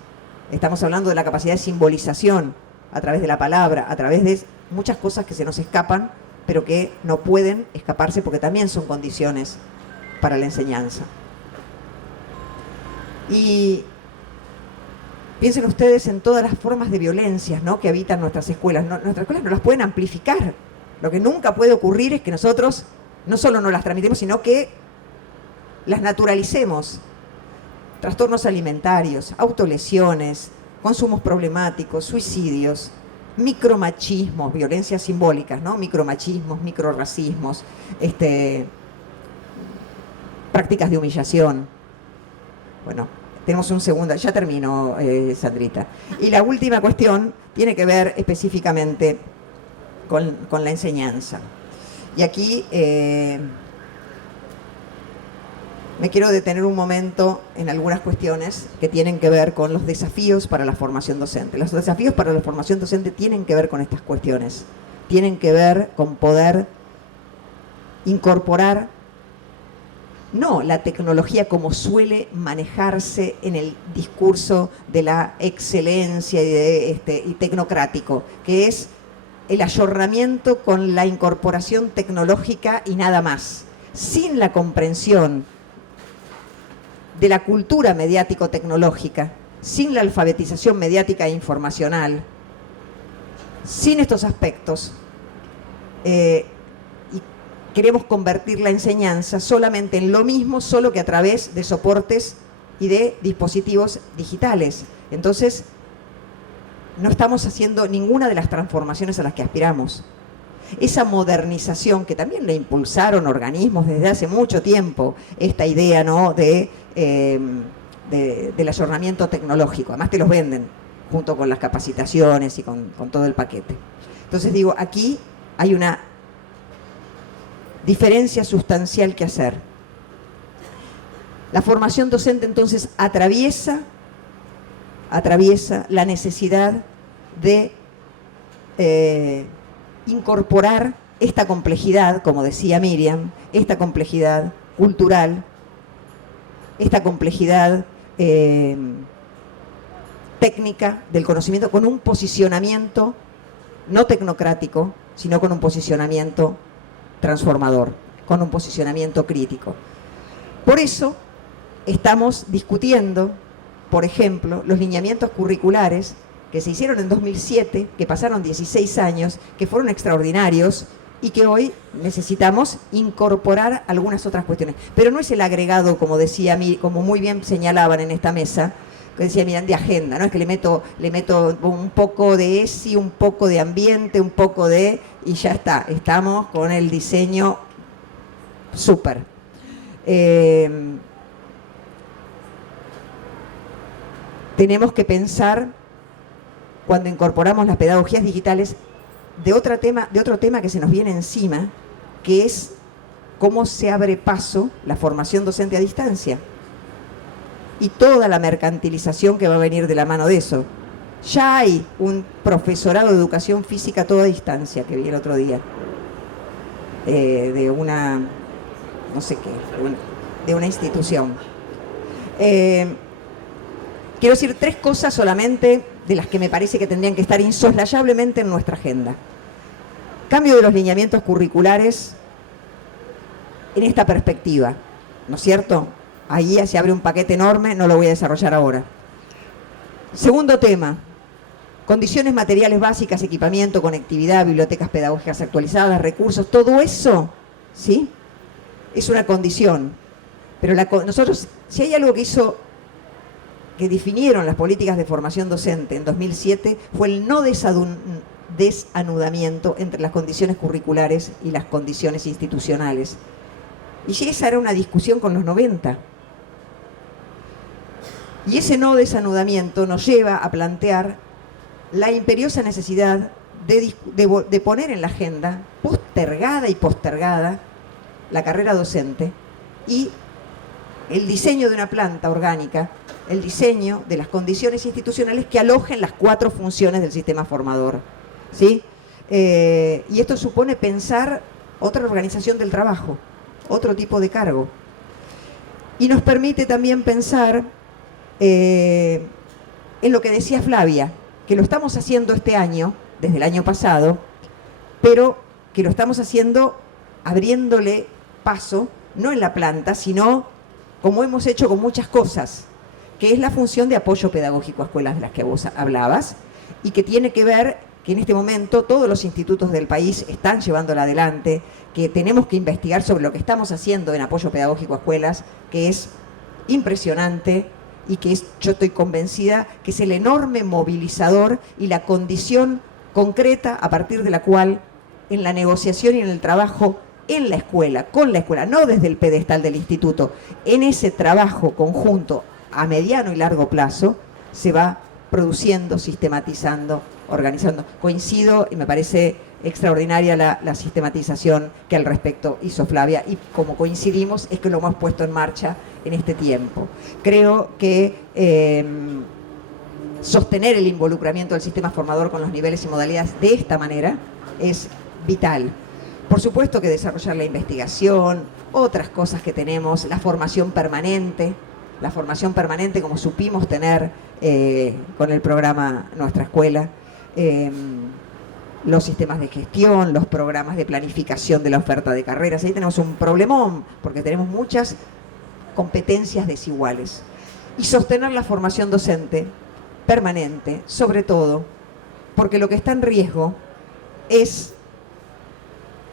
Estamos hablando de la capacidad de simbolización a través de la palabra, a través de muchas cosas que se nos escapan, pero que no pueden escaparse porque también son condiciones para la enseñanza. Y piensen ustedes en todas las formas de violencias, ¿no?, que habitan nuestras escuelas. Nuestras escuelas no las pueden amplificar. Lo que nunca puede ocurrir es que nosotros no solo no las tramitemos, sino que las naturalicemos. Trastornos alimentarios, autolesiones, consumos problemáticos, suicidios, micromachismos, violencias simbólicas, ¿no? Micromachismos, microracismos, prácticas de humillación. Bueno, tenemos un segundo, ya termino, Sandrita. Y la última cuestión tiene que ver específicamente con la enseñanza. Y aquí me quiero detener un momento en algunas cuestiones que tienen que ver con los desafíos para la formación docente. Los desafíos para la formación docente tienen que ver con estas cuestiones. Tienen que ver con poder incorporar no la tecnología como suele manejarse en el discurso de la excelencia y tecnocrático, que es el ayornamiento con la incorporación tecnológica y nada más, sin la comprensión de la cultura mediático-tecnológica, sin la alfabetización mediática e informacional, sin estos aspectos, y queremos convertir la enseñanza solamente en lo mismo, solo que a través de soportes y de dispositivos digitales. Entonces, no estamos haciendo ninguna de las transformaciones a las que aspiramos. Esa modernización que también le impulsaron organismos desde hace mucho tiempo, esta idea, ¿no?, del ayornamiento tecnológico. Además te los venden junto con las capacitaciones y con todo el paquete. Entonces digo, aquí hay una diferencia sustancial que hacer. La formación docente entonces atraviesa la necesidad de incorporar esta complejidad, como decía Miriam, esta complejidad cultural, esta complejidad técnica del conocimiento, con un posicionamiento no tecnocrático, sino con un posicionamiento transformador, con un posicionamiento crítico. Por eso estamos discutiendo, por ejemplo, los lineamientos curriculares que se hicieron en 2007, que pasaron 16 años, que fueron extraordinarios y que hoy necesitamos incorporar algunas otras cuestiones. Pero no es el agregado, como decía, como muy bien señalaban en esta mesa, que decía, miran, de agenda, ¿no? Es que le meto un poco de ESI, un poco de ambiente, un poco de... y ya está, estamos con el diseño súper. Tenemos que pensar, cuando incorporamos las pedagogías digitales, de otro tema que se nos viene encima, que es cómo se abre paso la formación docente a distancia y toda la mercantilización que va a venir de la mano de eso. Ya hay un profesorado de educación física todo a distancia, que vi el otro día, de una, no sé qué, de una institución. Quiero decir 3 cosas solamente de las que me parece que tendrían que estar insoslayablemente en nuestra agenda. Cambio de los lineamientos curriculares en esta perspectiva, ¿no es cierto? Ahí se abre un paquete enorme, no lo voy a desarrollar ahora. Segundo tema, condiciones materiales básicas, equipamiento, conectividad, bibliotecas pedagógicas actualizadas, recursos, todo eso, ¿sí?, es una condición. Pero nosotros, si hay algo que definieron las políticas de formación docente en 2007, fue el no desanudamiento entre las condiciones curriculares y las condiciones institucionales. Y esa era una discusión con los 90. Y ese no desanudamiento nos lleva a plantear la imperiosa necesidad de poner en la agenda, postergada, la carrera docente y el diseño de una planta orgánica, el diseño de las condiciones institucionales que alojen las 4 funciones del sistema formador, ¿sí? Y esto supone pensar otra organización del trabajo, otro tipo de cargo. Y nos permite también pensar en lo que decía Flavia, que lo estamos haciendo este año, desde el año pasado, pero que lo estamos haciendo abriéndole paso, no en la planta, sino como hemos hecho con muchas cosas, que es la función de apoyo pedagógico a escuelas de las que vos hablabas, y que tiene que ver que en este momento todos los institutos del país están llevándola adelante, que tenemos que investigar sobre lo que estamos haciendo en apoyo pedagógico a escuelas, que es impresionante y que yo estoy convencida que es el enorme movilizador y la condición concreta a partir de la cual en la negociación y en el trabajo en la escuela, con la escuela, no desde el pedestal del instituto, en ese trabajo conjunto a mediano y largo plazo se va produciendo, sistematizando, organizando. Coincido y me parece extraordinaria la sistematización que al respecto hizo Flavia, y como coincidimos es que lo hemos puesto en marcha en este tiempo. Creo que sostener el involucramiento del sistema formador con los niveles y modalidades de esta manera es vital. Por supuesto que desarrollar la investigación, otras cosas que tenemos, la formación permanente como supimos tener con el programa Nuestra Escuela, los sistemas de gestión, los programas de planificación de la oferta de carreras. Ahí tenemos un problemón, porque tenemos muchas competencias desiguales. Y sostener la formación docente permanente, sobre todo, porque lo que está en riesgo es,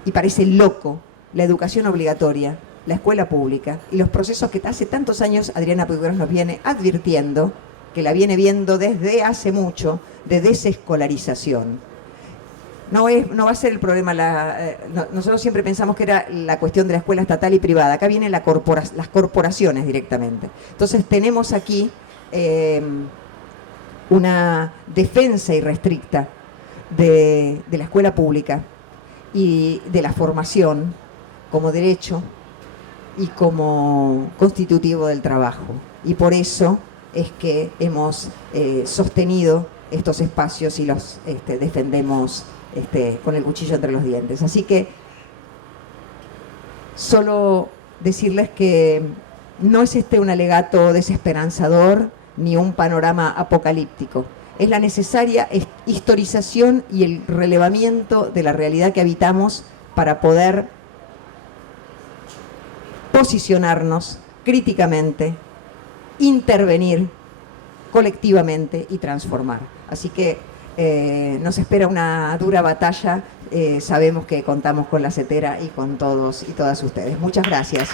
y parece loco, la educación obligatoria, la escuela pública y los procesos que hace tantos años Adriana Puigros nos viene advirtiendo, que la viene viendo desde hace mucho, de desescolarización. No va a ser el problema, nosotros siempre pensamos que era la cuestión de la escuela estatal y privada. Acá vienen las corporaciones directamente. Entonces tenemos aquí una defensa irrestricta de la escuela pública y de la formación como derecho y como constitutivo del trabajo. Y por eso es que hemos sostenido estos espacios y los defendemos con el cuchillo entre los dientes. Así que solo decirles que no es un alegato desesperanzador ni un panorama apocalíptico. Es la necesaria historización y el relevamiento de la realidad que habitamos para poder posicionarnos críticamente, intervenir colectivamente y transformar. Así que nos espera una dura batalla. Sabemos que contamos con la CETERA y con todos y todas ustedes. Muchas gracias.